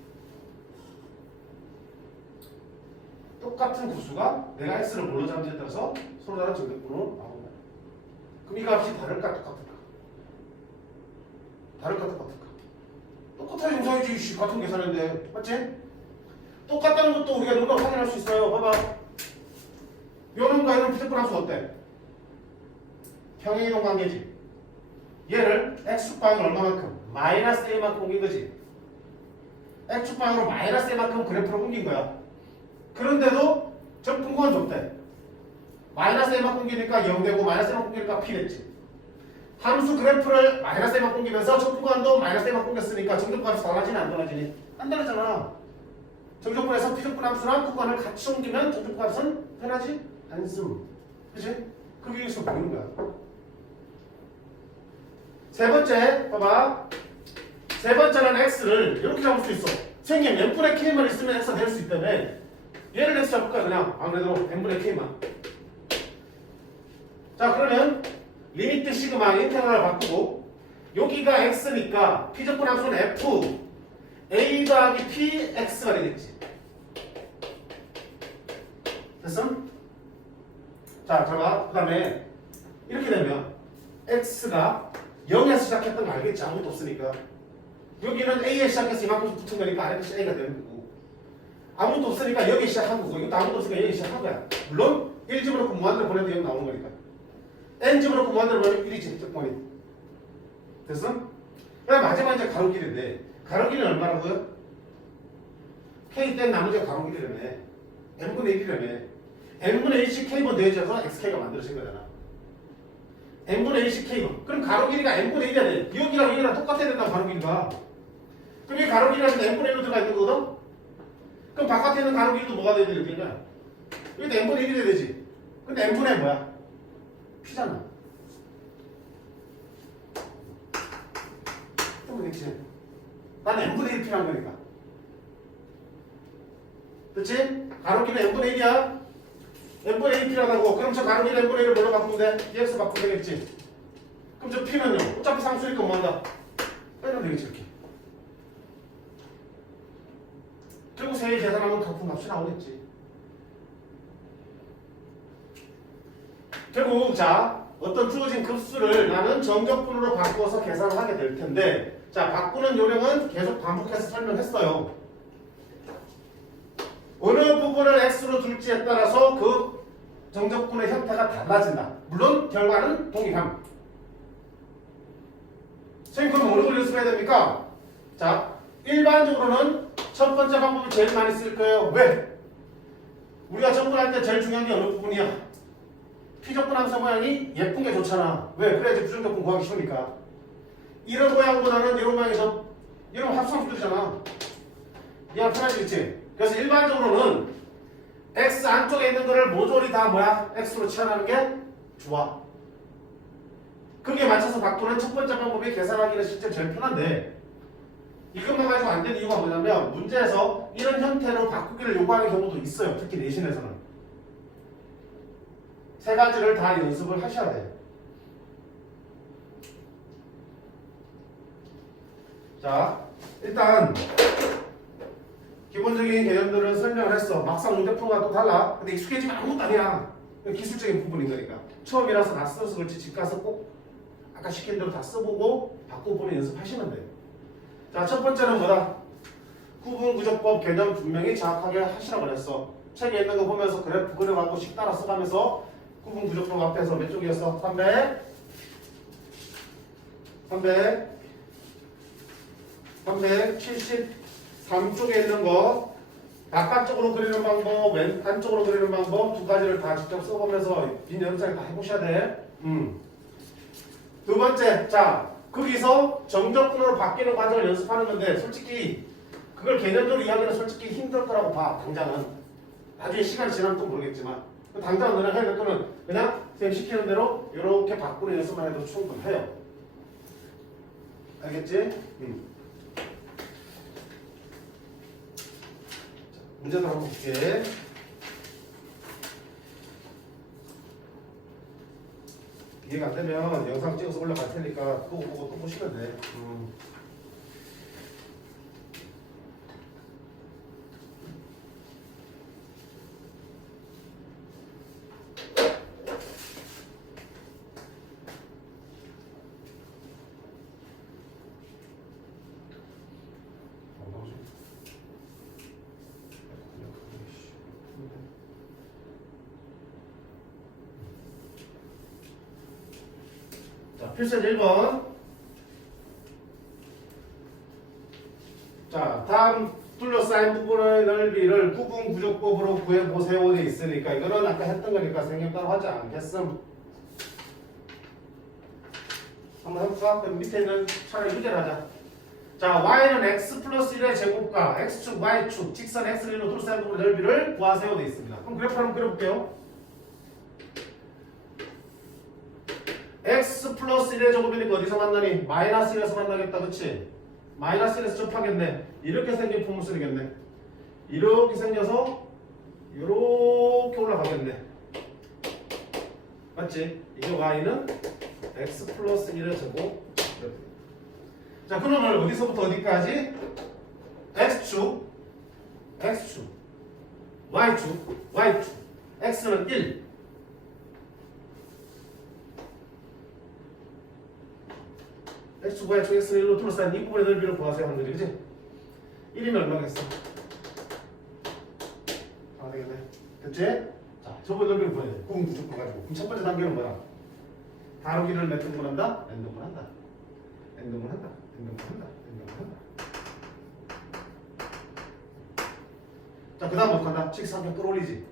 똑같은 구수가 내가 x를 뭘로 잡는지에 따라서 서로 다른 정적분으로 나온다. 그럼 이 값이 다를까 똑같을까? 다를까 똑같을까? 똑같아 정상이지. 씨, 같은 계산인데 맞지? 똑같다는 것도 우리가 눈으로 확인할 수 있어요. 봐봐. 요놈과 이놈 비슷한 함수 어때? 평행이동 관계지. 얘를 x축방이 얼마만큼? 마이너스 a만큼 옮긴 거지. x축방으로 마이너스 a만큼 그래프로 옮긴 거야. 그런데도 적분권 줬대. 마이너스 a만큼 옮기니까 0 되고 마이너스 a만큼 옮기니까 p 됐지. 함수 그래프를 마이너스 a만큼 옮기면서 적분권도 마이너스 a만큼 옮겼으니까 정적분함수 달라지니 안 달라지니? 안 다르잖아. 정적분에서 피적분 함수랑 구간을 같이 옮기면 정적분 함수는 편하지? 한숨. 그치? 그게 여기서 보이는 거야. 세 번째, 봐봐. 세 번째는 x를 이렇게 잡을 수 있어. 생긴 n분의 k만 있으면 x가 될 수 있다며. 얘를 x 잡을까 그냥 아무래도 n분의 k만. 자 그러면 리미트 시그마 인테그랄 바꾸고 여기가 x니까 피적분 함수는 f a 더하기 p x가 되겠지. 됐어? 자 봐봐. 그 다음에 이렇게 되면 x가 0에서 시작했던 거 알겠지? 아무것도 없으니까. 여기는 A에 시작해서 이만큼 붙은 거니까 아래까지 A가 되는 거고. 아무것도 없으니까 여기 시작한 거고. 이것도 아무것도 없으니까 여기 시작한 거야. 물론 1집을 넣고 무한대로 보내도 0 나오는 거니까. N집을 넣고 무한대로 보내면 1이지. 적분이. 됐어? 그다음 마지막 이제 가로길인데 가로길은 얼마라고요? K 땐 나머지가 가로길이라며. N분의 1이라며. N분의 1씩 K번 더해져서 XK가 만들어진 거잖아. n분의 1씩 k번. 그럼 가로 길이가 n분의 1이야 돼. 여기랑 여기랑 똑같아야 된다고 가로 길이가. 그럼 이 가로 길이라는 n분의 1로 들어가 있는 거거든? 그럼 바깥에 있는 가로 길이도 뭐가 돼야 되겠냐? 여기도 n분의 1이 돼야 되지. 근데 n분의 뭐야? p잖아. 그럼 되겠지. 난 n분의 1 p란 거니까. 그렇지? 가로 길이 n분의 1이야. n분의 1 필요하다고. 그럼 저 가로 길이 n분의 1을 뭘로 바꾸면 돼? dx 바꾸면 되겠지. 그럼 저 p는요? 어차피 상수니까 뭐한다? 빼면 되겠지 이렇게. 결국 세개 계산하면 같은 값이 나오겠지. 결국 자 어떤 주어진 급수를 나는 정적분으로 바꿔서 계산을 하게 될 텐데 자 바꾸는 요령은 계속 반복해서 설명했어요. 어느 부분을 x로 둘지에 따라서 그 정적분의 형태가 달라진다. 물론 결과는 동일함. 선생님 그럼 어느 걸 연습해야 됩니까? 자 일반적으로는 첫 번째 방법을 제일 많이 쓸 거예요. 왜? 우리가 적분할 때 제일 중요한 게 어느 부분이야? 피적분 함수 모양이 예쁜 게 좋잖아. 왜? 그래야지 부정적분 구하기 쉬우니까. 이런 모양보다는 이런 모양이 더 이런 합성함수들이잖아. 이해가 편해지겠지? 그래서 일반적으로는 x 안쪽에 있는 거를 모조리 다 뭐야? x로 치환하는 게 좋아. 그게 맞춰서 바꾸는 첫 번째 방법이 계산하기는 실제 제일 편한데 이것만 가지고 안 되는 이유가 뭐냐면 문제에서 이런 형태로 바꾸기를 요구하는 경우도 있어요. 특히 내신에서는. 세 가지를 다 연습을 하셔야 돼요. 자, 일단 기본적인 개념들은 설명을 했어. 막상 문제 푸는 거랑 또 달라. 근데 익숙해지면 아무것도 아니야. 기술적인 부분인 거니까. 처음이라서 다 써서 그렇지 집 가서 꼭 아까 시킨 대로 다 써보고 바꿔보는 연습하시면 돼요. 자, 첫 번째는 뭐다? 구분구조법 개념 분명히 정확하게 하시라고 그랬어. 책에 있는 거 보면서 그래프 그려가고 식 따라 써가면서 구분구조법 앞에서 몇 쪽이었어? 373쪽에 있는 거 바깥쪽으로 그리는 방법, 왼 안쪽으로 그리는 방법 두 가지를 다 직접 써보면서 빈 연습장에 다 해보셔야 돼. 두 번째, 자 거기서 정적분으로 바뀌는 과정을 연습하는 건데 솔직히 그걸 개념적으로 이해하기는 솔직히 힘들 거라고 봐. 당장은 나중에 시간이 지나면 또 모르겠지만 당장 너네 해야 될 거는 그냥 선생님 시키는 대로 이렇게 바꾸는 연습만 해도 충분해요. 알겠지? 문제도 한번 볼게. 이해가 안 되면 영상 찍어서 올라갈 테니까 그거 보고 또 보시면 돼. 자, 필수제 1번. 자, 다음 둘러싸인 부분의 넓이를 구분 구조법으로 구해보세요 돼 있으니까 이거는 아까 했던 거니까 생략 따로 하지 않겠음. 한번 해볼까? 그럼 밑에 있는 차라리 유제를 하자. 자, y는 x 플러스 1의 제곱과 x축, y축, 직선 x를 이루는 둘러싸인 부분의 넓이를 구하세요 돼 있습니다. 그럼 그래프 한번 그려볼게요. x 플러스 1의 제곱이니까 어디서 만나니? 마이너스 1에서 만나겠다, 그치? 마이너스 1에서 접하겠네. 이렇게 생긴 폼을 쓰겠네. 이렇게 생겨서 이렇게 올라가겠네. 맞지? 이게 y는 x 플러스 1의 제곱. 자, 그러면 어디서부터 어디까지? x축, x축, y축, y축. x는 1. x축, y축, x는 1로 둘러싸인 이 부분의 넓이를 구하세요 하는 거지, 그치? 1이면 얼마겠어? 아, 되겠네. 됐지? 자, 저번 넓이를 구해야 돼. 구분 구조법 가지고. 그럼 첫 번째 단계는 뭐야? 가로기를 몇 등분 한다? n 등분 한다. n 등분 한다. n 등분 한다. n 등분 한다. 자, 그 다음 어떻게 한다? 직사각형 끌어올리지.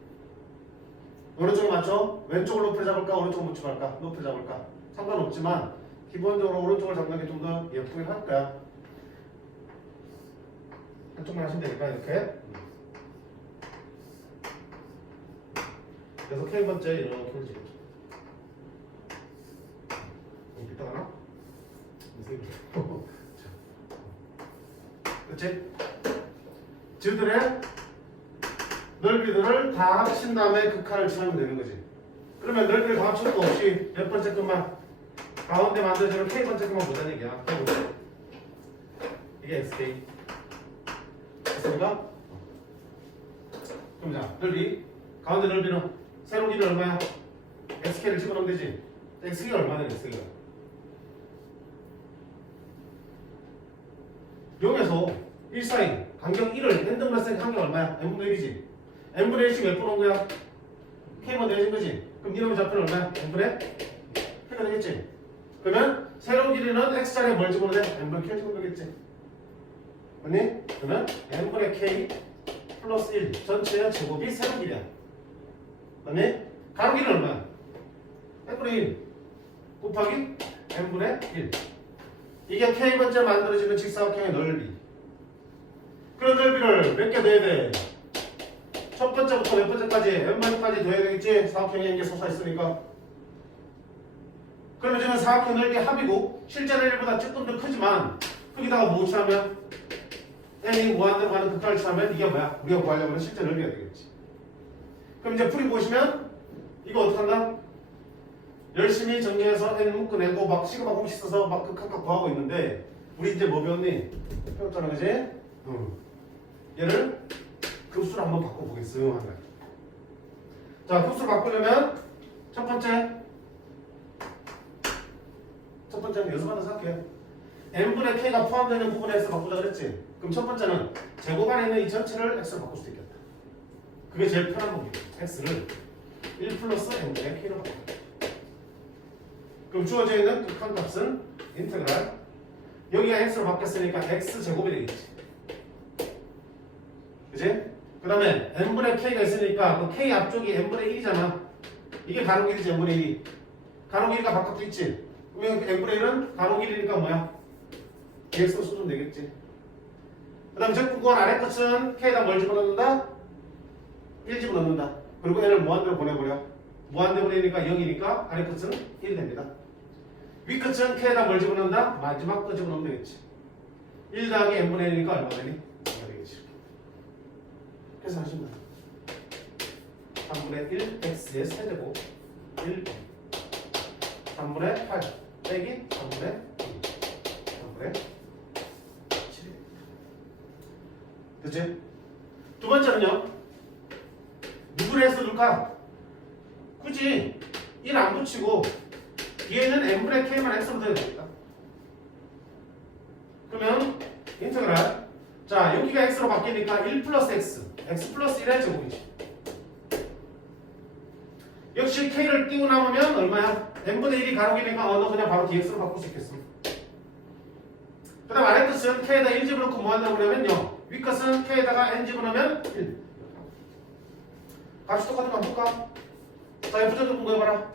오른쪽에 맞춰? 왼쪽을 높이 잡을까? 오른쪽을 못 잡을까? 높이 잡을까? 상관없지만 기본적으로 오른쪽을 잡는 게 좀 더 예쁘긴 할 거야. 한쪽만 하시면 되니까 이렇게. 그래서 K번째 이렇게 올리죠. 이따 가나? 그치? 즈들의 넓이들을 다 합친 다음에 극한을 취하면 되는 거지. 그러면 넓이를 다 합칠 거 없이 몇 번째 것만 가운데 만들어지는 K번째 것만 보자는 얘기야. 이게 XK. 됐습니까? 그럼 자, 넓이. 가운데 넓이는 세로 길이 얼마야? XK를 집어넣으면 되지. XK가 얼마냐, XK가. 여기서 1 사인 간격 1을 n등분 했으니까 간격 얼마야? n분의 1이지. n분의 1씩 몇 분 온 거야? k만 내어진 거지. 그럼 이놈의 좌표는 얼마야? n분의 k가 되겠지. 그러면 세로 길이는 x자리에 뭘 집어넣어야 돼? n분의 k를 집어넣겠지. 맞니? 그러면 n분의 k 플러스 1 전체의 제곱이 세로 길이야. 맞니? 가로 길이는 얼마야? n분의 1 곱하기 n분의 1. 이게 K번째 만들어지는 직사각형의 넓이. 그런 넓이를 몇 개 넣어야 돼? 첫 번째부터 몇 번째까지? n번째까지 넣어야 되겠지? 사각형이 이게 솟아있으니까. 그러면 지금 사각형 넓이 합이고 실제 넓이보다 조금 더 크지만 거기다가 뭐 취하면 n이 무한대로 가는 극한을 취하면 이게 뭐야? 우리가 구하려면 실제 넓이가 되겠지. 그럼 이제 풀이 보시면 이거 어떡한다? 열심히 정리해서 n 묶어내고 막 시그마 공식 써서 막 극한값 구하고 있는데 우리 이제 뭐 배웠니? 배웠잖아, 그지? 얘를 급수로 한번 바꿔보겠어요 하는 거야. 자, 급수로 바꾸려면 첫 번째는 여기서 생각해. n분의 k가 포함되는 부분에 x 바꾸자 그랬지? 그럼 첫 번째는 제곱 안에 있는 이 전체를 x로 바꿀 수 있겠다. 그게 제일 편한 방법이야. x를 1 플러스 n분의 k로 바꿔. 그럼 주어져 있는 극한값은 인테그랄. 여기가 x로 바뀌었으니까 x제곱이 되겠지. 그치? 그 다음에 n분의 k가 있으니까 그 k 앞쪽이 n분의 1이잖아. 이게 가로 길이지, n분의 1이. 가로 길이가 바깥에 있지. 그러면 n분의 1은 가로 길이니까 뭐야? dx로 써주면 되겠지. 그 다음 적분권 아래 끝은 k에다 뭘 집어넣는다? 1 집어넣는다. 그리고 n을 무한대로 보내버려. 무한대로 보내니까 0이니까 아래 끝은 1이 됩니다. 위 끝은 k에다 뭘 집어넣는다? 마지막 거 집어넣으면 되겠지. 1 더하기 n분의 1이니까 얼마 되니? 얼마 되겠지. 그래서 하시면 돼요. 3분의 1 x의 세제곱 1 3분의 8 빼기 3분의 2 3분의 7이 됐지? 두 번째는요. 누구를 해서 둘까? 굳이 1 안 붙이고 뒤에는 n분의 k만 x로 돼야 되겠다. 그러면 인테그랄. 자, 여기가 x로 바뀌니까 1 플러스 x 플러스 1의 제곱이지. 역시 k를 띄고 남으면 얼마야? n분의 1이 가로기니까 너 그냥 바로 dx로 바꿀 수 있겠어. 그 다음 아래 끝은 k에다 1 집어넣고 뭐 한다고 그러면 0. 위 끝은 k에다가 n 집어넣으면 1. 값이 똑같은 거 한번 볼까? 자, F절도 공부해봐라.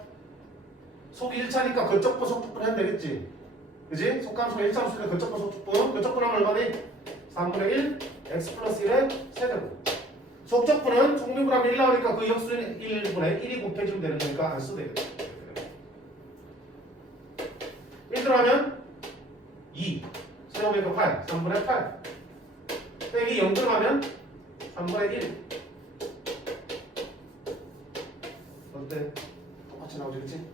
속이 1차니까 거쪽분 속쪽분 해도 되겠지. 그지? 속감수가 1차함수니까 거쪽분 속쪽분. 거쪽분 하면 얼마니? 3분의 1 x 플러스 1의 세제곱. 속적분은 속미분하면 1 나오니까 그 역수는 1분의 1이 곱해지면 되는 거니까 안 써도 되겠다. 1 들어가면 2 세제곱이니까 8 3분의 8 빼기 0 들어가면 3분의 1. 어때? 똑같이 나오지 그치?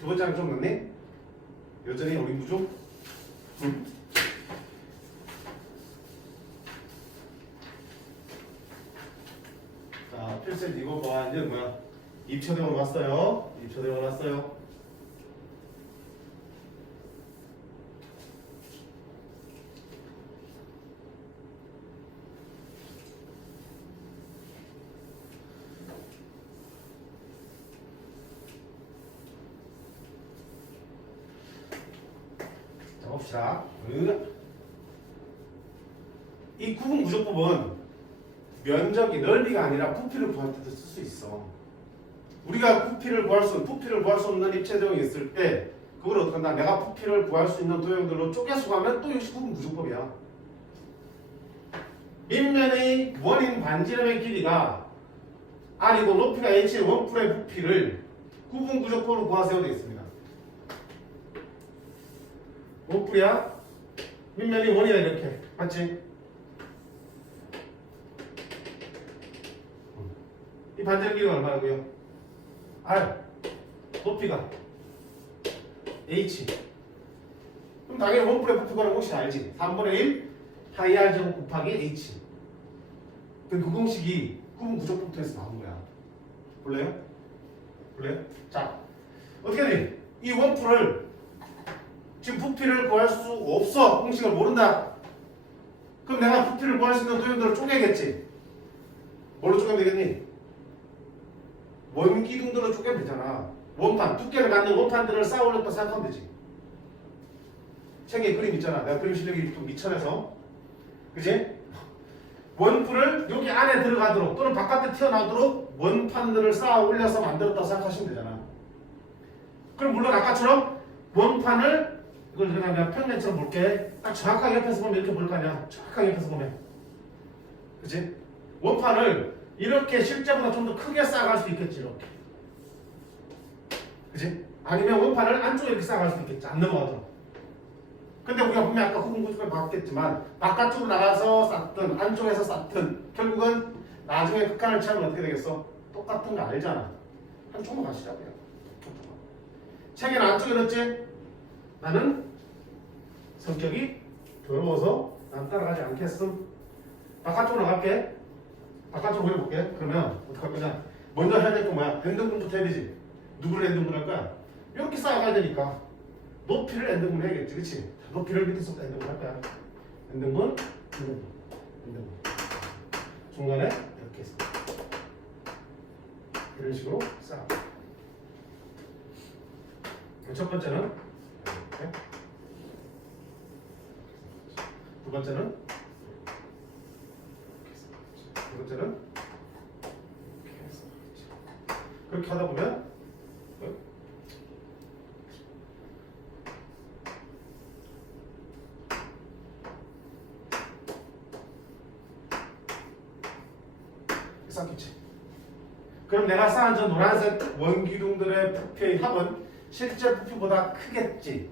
두 번째는 좀 늦네? 여전히 우리 무조? 자, 필셋 이거 봐. 이제 뭐야? 입처대으로 왔어요. 입처대으로 왔어요. 자, 봅시다. 이 구분 구조법은 면적이 넓이가 아니라 부피를 구할 때도 쓸 수 있어. 우리가 부피를 구할 수 없는 입체 도형이 있을 때 그걸 어떻게 한다? 내가 부피를 구할 수 있는 도형들로 쪼개서 가면 또 역시 구분 구조법이야. 밑면의 원인 반지름의 길이가 R이고 높이가 H의 원뿔의 부피를 구분 구조법으로 구하세요 되어 있습니다. 원뿔이야? 밑면이 원이야 이렇게. 맞지? 이 반지름 길이가 얼마라고요? R. 높이가 H. 그럼 당연히 원뿔의 부피가 혹시 알지? 3분의 1 파이 R 제곱 곱하기 H. 그 공식이 구분 구조법에서 나온 거야. 볼래요? 볼래요? 자, 어떻게 돼? 이 원뿔을 지금 부피를 구할 수 없어. 공식을 모른다. 그럼 내가 부피를 구할 수 있는 도형들을 쪼개겠지. 뭘로 쪼개면 되겠니? 원기둥들로 쪼개면 되잖아. 원판, 두께를 갖는 원판들을 쌓아 올렸다 생각하면 되지. 책에 그림 있잖아. 내가 그림 실력이 좀 미천해서. 그치? 원뿔을 여기 안에 들어가도록 또는 바깥에 튀어나오도록 원판들을 쌓아 올려서 만들었다 생각하시면 되잖아. 그럼 물론 아까처럼 원판을 이걸 그냥 평면처럼 볼게. 딱 정확하게 옆에서 보면 이렇게 볼 거 아니야. 정확하게 옆에서 보면. 그치? 원판을 이렇게 실제보다 좀 더 크게 쌓아갈 수 있겠지. 이렇게. 그치? 아니면 원판을 안쪽에 이렇게 쌓아갈 수 있겠지. 안 넘어가도록. 근데 우리가 분명히 아까 구분구조를 봤겠지만 바깥쪽으로 나가서 쌓든 안쪽에서 쌓든 결국은 나중에 극한을 취하면 어떻게 되겠어? 똑같은 거 알잖아. 한쪽만 가시자고요. 책에는 안쪽에 넣었지? 나는 성격이 더러워서 난 따라가지 않겠음. 바깥쪽으로 나갈게. 바깥쪽으로 해볼게. 그러면 어떡할 거냐? 먼저 해야 될 거 뭐야? n등분부터 해야 되지. 누구를 n등분 할 거야? 이렇게 쌓아가야 되니까 높이를 n등분 해야겠지. 그치? 높이를 밑에서부터 n등분 할 거야. n등분, n등분. 중간에 이렇게 해서 이런 식으로 쌓아. 첫 번째는 이렇게. 두 번째는 두 번째는 이렇게 해서 그렇게 하다 보면 쌓겠지. 그럼 내가 쌓은 저 노란색 원기둥들의 부피의 합은 실제 부피보다 크겠지.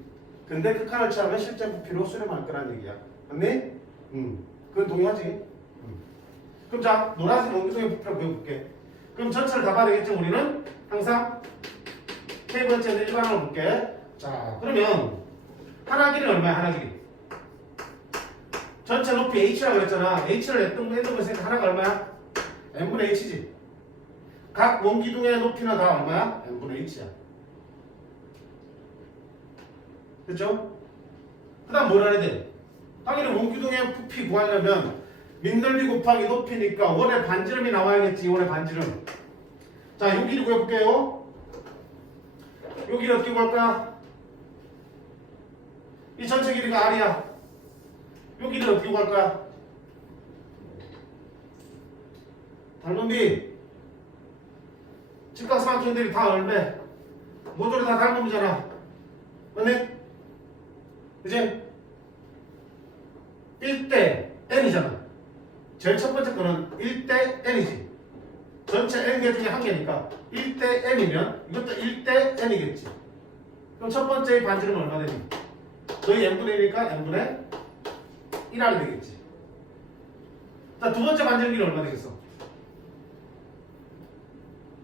근데 극한을 취하면 실제 부피로 수렴할 거란 얘기야. 맞니? 그건 동의하지? 그럼 자, 노란색 원기둥의 부피를 보여볼게. 그럼 전체를 다 봐야 되겠죠? 우리는 항상 세 번째는 일반으로 볼게. 자, 그러면 하나 길이는 얼마야? 하나 길이. 전체 높이 h라고 그랬잖아. h를 n등분 했으니까 하나가 얼마야? n분의 h지. 각 원기둥의 높이는 다 얼마야? n분의 h야. 됐죠? 그 다음 뭘 해야 돼? 당연히 원기둥의 부피 구하려면 밑넓이 곱하기 높이니까 원의 반지름이 나와야겠지. 원의 반지름. 자, 여기를 구해볼게요. 여기를 어떻게 구할까? 이 전체 길이가 R이야. 여기를 어떻게 구할 거야? 닮은비. 직각삼각형들이 다 얼마? 모조리 다 닮은비잖아. 맞네? 그치? 1대 n이잖아. 제일 첫 번째 거는 1대 n이지. 전체 n개 중에 한 개니까 1대 n이면 이것도 1대 n이겠지. 그럼 첫 번째의 반지름은 얼마 되니? 너희 n분의 1이니까 n분의 1R이 되겠지. 자, 두 번째 반지름이 얼마 되겠어?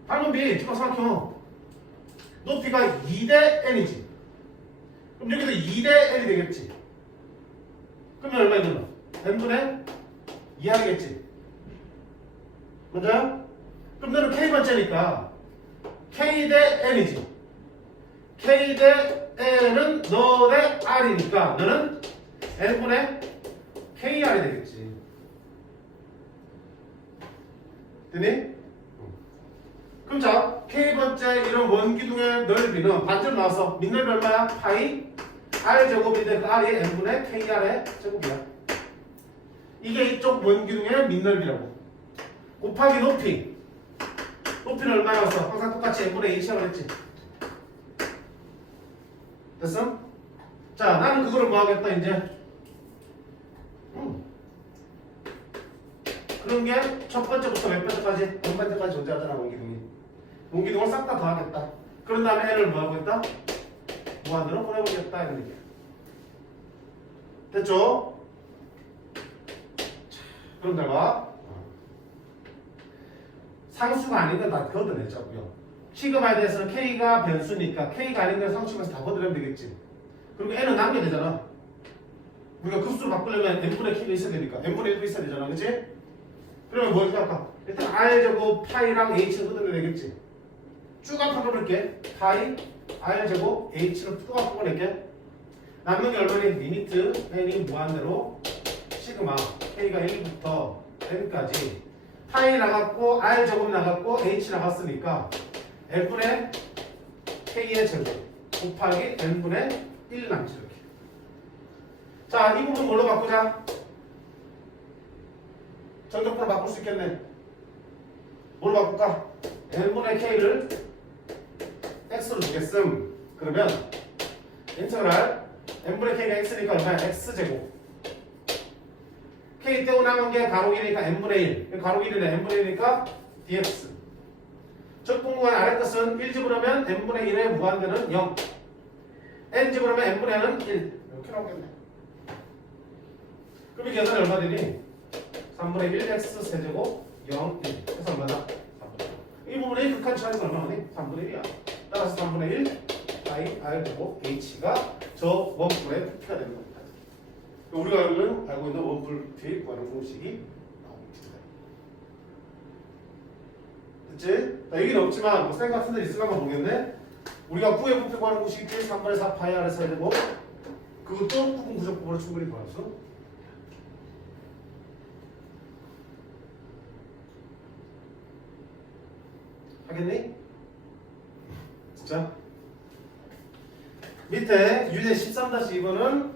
닮은비, 직각삼각형. 높이가 2대 n이지. 그럼 여기서 2대 n이 되겠지. 그러면 얼마 되나? n분의 2 하겠지. 맞아요? 그럼 너는 k번째니까 k 대 n이지. k 대 n은 너 대 r이니까 너는 n분의 kr이 되겠지. 되니? 그럼 자, k번째 이런 원기둥의 넓이는 반지름 나와서 밑넓이 얼마야? 파이 r제곱인데 그 r이 n분의 kr의 제곱이야. 이게 이쪽 원기둥의 밑넓이라고. 곱하기 높이. 높이는 얼마였어? 항상 똑같이 n분의 2 시작을 했지. 됐어? 자, 나는 그거를 뭐 하겠다 이제. 그런 게 첫 번째부터 몇 번째까지? 몇 번째까지 존재하잖아, 원기둥이. 원기둥을 싹 다 더하겠다. 그런 다음에 n을 뭐 하겠다? 무한대로 보내보겠다 이런 얘기야. 됐죠? 그럼 잘 봐. 상수가 아닌 건 다 걷어냈자고요. 취급에 대해서는 k가 변수니까 k가 아닌 건 상수면서 다 걷어내면 되겠지. 그리고 n은 남겨야 되잖아. 우리가 급수로 바꾸려면 n분의 k가 있어야 되니까 n분의 1도 있어야 되잖아. 그치? 그러면 뭐 할까? 일단 r제곱 파이랑 h는 걷어내야 되겠지. 쭉 앞으로볼게. 파이 r제곱 h는 쭉 앞으로 낼게. 남는 게 얼마니? 리미트 n이 무한대로 시그마 k가 1부터 n까지 파이 나갔고 r제곱 나갔고 h 나갔으니까 n분의 k의 제곱 곱하기 n분의 1 남지 이렇게. 자, 이 부분 뭘로 바꾸자? 전격으로 바꿀 수 있겠네. 뭘로 바꿀까? n분의 k를 x로 주겠음. 그러면 인테그랄 n분의 k가 x니까 얼마야? x제곱 k 떼고 남은 게 가로 길이니까 n분의 1 가로 길이는 n분의 1이니까 dx 적분구간 아래 것은 1 집어넣으면 n분의 1에 무한대는 0 n 집어넣으면 n분의 n은 1 이렇게 나오겠네. 그럼 이 계산이 얼마 되니? 3분의 1 x 세제곱 0 1 그래서 얼마다? 3분의 1. 이 부분의 극한 차이가 얼마니? 3분의 1이야. 따라서 3분의 1 i r 제곱 h가 저 원뿔의 부피가 되는 겁니다. 우리가 알고 있는 원뿔 부피 구하는 공식이 나옵니다. 됐지? 나 여기는 없지만 뭐 쌤 같은 데 있을까 한번 보겠네. 우리가 구의 부피 구하는 공식이 3분의 4 파이 r에서 해야 되고 그것도 구분 구조법으로 충분히 구할 수 하겠니? 진짜? 밑에 유제 13-2번은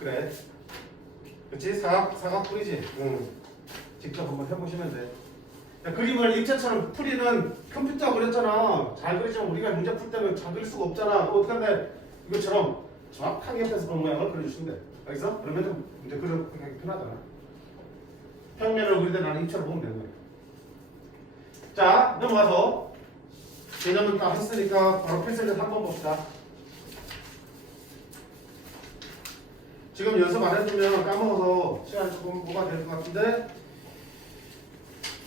그래. 그치? 사각풀이지? 직접 한번 해보시면 돼. 야, 그림을 입체처럼 풀이는 컴퓨터가 그렸잖아. 잘 그리지만 우리가 문제 풀 때는 잘 그릴 수가 없잖아. 어떻게 하면 이것처럼 정확하게 옆에서 그런 모양을 그려주시면 돼. 알겠어? 그러면 좀 문제 그리기 편하잖아. 평면을 그릴 때 나는 입체로 보면 되는 거야. 자, 넘어가서 개념은 다 했으니까 바로 필살기 한번 봅시다. 지금 연습 안 해주면 까먹어서 시간 조금 뭐가 될 것 같은데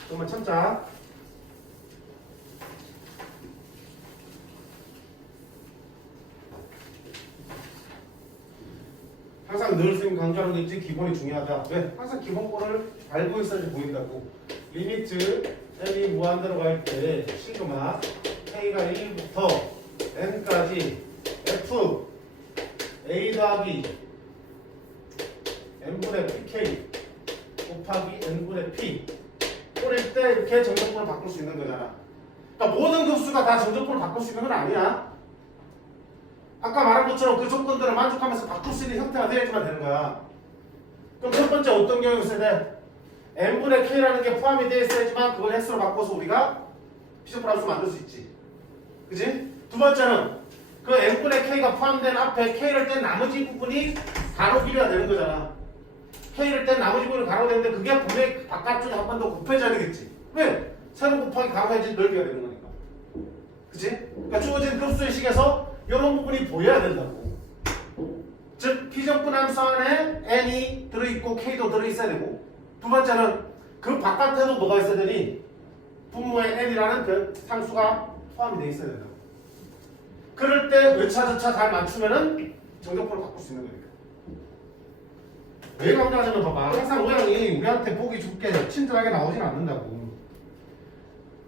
정말 참자. 항상 늘 선생님 강조하는 게 있지. 기본이 중요하다. 왜? 항상 기본권을 알고 있어야지 보인다고. 리미트 n이 무한대로 갈 때 시그마 k가 1부터 n까지 f a 더하기 n분의 pk 곱하기 n분의 p 뿌릴 때 이렇게 정적분을 바꿀 수 있는 거잖아. 그러니까 모든 급수가 다 정적분을 바꿀 수 있는 건 아니야. 아까 말한 것처럼 그 조건들을 만족하면서 바꿀 수 있는 형태가 되어야지만 되는 거야. 그럼 첫 번째 어떤 경우가 있어야 돼? n분의 k라는 게 포함이 되어 있어야지만 그걸 x로 바꿔서 우리가 피적분 함수 만들 수 있지. 그지? 두 번째는 그 n분의 k가 포함된 앞에 k를 뗀 나머지 부분이 가로 길이가 되는 거잖아. k를 뗀 나머지 부분이 가로 되는데 그게 분명히 바깥쪽에 한 번 더 곱해져야 되겠지. 왜? 세로 곱하기 가로 해야지 넓이가 되는 거니까. 그치? 그러니까 주어진 급수의 식에서 이런 부분이 보여야 된다고. 즉 피적분 함수 안에 n이 들어있고 k도 들어있어야 되고, 두 번째는 그 바깥에도 뭐가 있어야 되니 분모에 n이라는 그 상수가 포함이 되어 있어야 된다고. 그럴 때 외차저차 잘 맞추면은 정적분을 바꿀 수 있는 거니까. 왜 그러냐면 봐봐, 항상 모양이 우리한테 보기 좋게 친절하게 나오진 않는다고.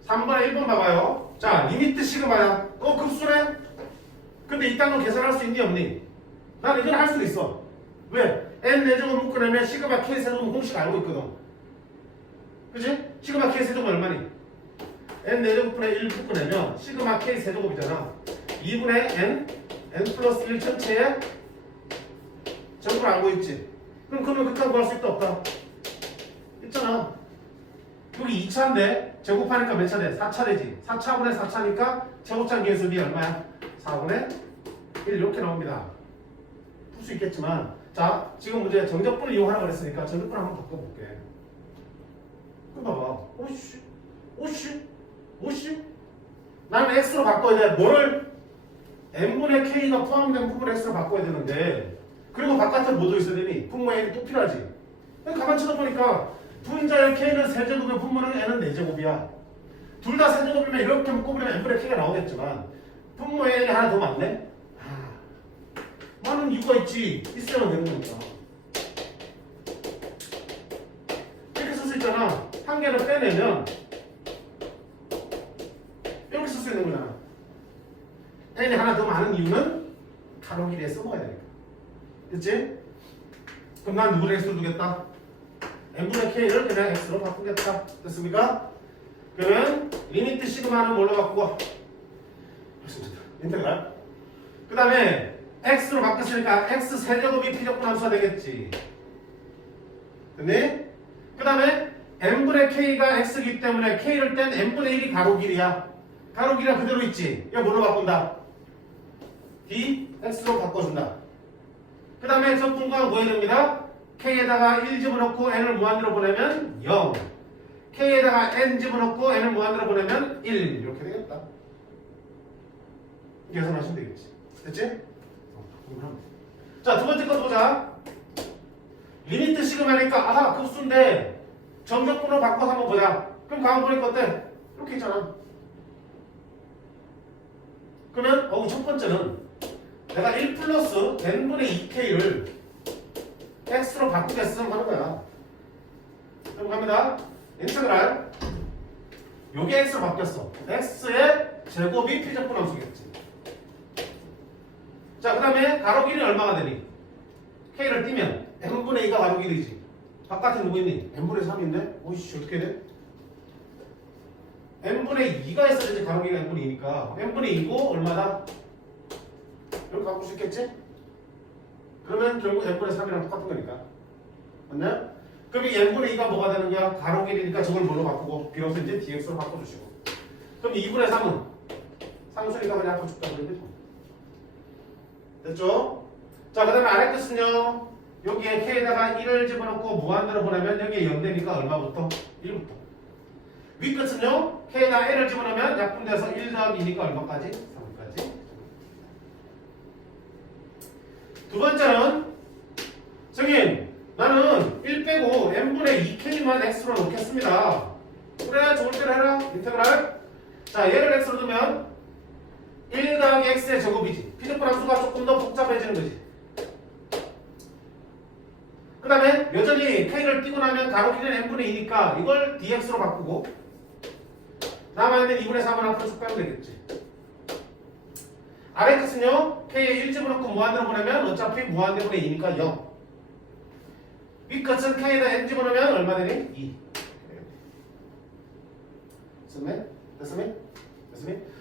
3번에 1번 봐봐요. 자, 리미트 시그마야. 급수네? 근데 이딴 거 계산할 수 있니 없니? 난 이걸 할 수 있어. 왜? n 4제곱 묶어내면 시그마 k 세제곱 공식 알고 있거든. 그치? 시그마 k 세제곱 얼마니? n 4제곱분의 1 묶어내면 시그마 k 세제곱이잖아. 2분의 n 플러스 1 전체에 제곱을 알고 있지. 그러면 극한 구할 수 있다 없다? 있잖아. 여기 2차인데 제곱하니까 몇 차 돼? 4차 되지. 4차분의 4차니까 제곱장 계수비 얼마야? 4분의 1 이렇게 나옵니다. 풀 수 있겠지만, 자 지금 문제 정적분을 이용하라고 그랬으니까 정적분 한번 바꿔볼게. 그럼 봐봐. 오씨 나는 x로 바꿔야 돼. 뭐를? n분의 k가 포함된 부분을 x로 바꿔야 되는데, 그리고 바깥에 뭐도 있어야 되니? 분모 n이 또 필요하지. 가만 쳐다보니까 분자의 k는 세제곱이고 분모는 n은 4제곱이야. 둘 다 세제곱이면 이렇게 묶어보면 n분의 k가 나오겠지만 분모에 n이 하나 더 많네? 많은 이유가 있지. 있어야 되는 거니까. 이렇게 쓸 수 있잖아. 한 개를 빼내면 이렇게 쓸 수 있는 거잖아. n이 하나 더 많은 이유는 가로 길이에 써먹어야 되니까. 됐지? 그럼 난 누구를 x로 두겠다? n분의 k를 그냥 x로 바꾸겠다. 됐습니까? 그러면 리미트 시그마는 뭘로 바꾸고? 인테그랄. 그 다음에 x로 바꿨으니까 x 세제곱이 피적분 함수가 되겠지. 됐니? 그 다음에 n분의 k가 x이기 때문에 k를 뗀 n분의 1이 가로 길이야. 가로 길이가 그대로 있지. 이거 뭘로 바꾼다? dx로 바꿔준다. 그 다음에 적분과 뭐 해야 됩니다? k에다가 1 집어넣고 n을 무한대로 보내면 0, k에다가 n 집어넣고 n을 무한대로 보내면 1 이렇게 되겠다. 계산하시면 되겠지. 됐지? 자, 두 번째 거 보자. 리미트 시그마니까 아하 급수인데 정적분으로 바꿔서 한번 보자. 그럼 가만 보니까 어때? 이렇게 있잖아. 그러면 첫 번째는 내가 1 플러스 n분의 2k를 x로 바꾸겠음 하는 거야. 그럼 갑니다. 인테그랄. 요게 x로 바뀌었어. x의 제곱이 피적분 함수겠지. 자, 그 다음에 가로 길이 얼마가 되니? k를 띄면 n분의 2가 가로 길이지. 바깥에 누구 있니? n분의 3인데? 오이씨 어떻게 돼? n분의 2가 있어야지 가로 길이가 n분의 2니까 n분의 2고 얼마다? 이렇게 바꿀 수 있겠지? 그러면 결국 n분의 3이랑 똑같은 거니까. 맞나요? 그럼 이 n분의 2가 뭐가 되는 거야? 가로 길이니까 저걸 뭘로 바꾸고 비로소 이제 dx로 바꿔주시고. 그럼 2분의 3은 상수니까 그냥 바꿔줄까? 그러면 됐죠? 자, 그 다음에 아래 끝은요. 여기에 k에다가 1을 집어넣고 무한대로 보내면 여기에 0되니까 얼마부터? 1부터. 위 끝은요. k에다가 n을 집어넣으면 약분돼서 1 더하기 2니까 얼마까지? 3까지. 두 번째는 승인, 나는 1 빼고 n분의 2k만 x로 놓겠습니다. 그래, 좋을 대로 해라. 인테그랄. 자, 얘를 x로 두면 1 더하기 x의 제곱이지. 피적분 함수가 조금 더 복잡해지는 거지. 그 다음에 여전히 k를 띄고 나면 가로 길이는 n분의 2니까 이걸 dx로 바꾸고 남아있는 2분의 3은 앞으로 쭉 빼면 되겠지. 아래 끝은요 K에 1집을 넣고 무한대로 보내면 어차피 무한대분의 2니까 0. 위 끝은 K에다 N집을 넣으면 얼마 되니? 2. 됐으면?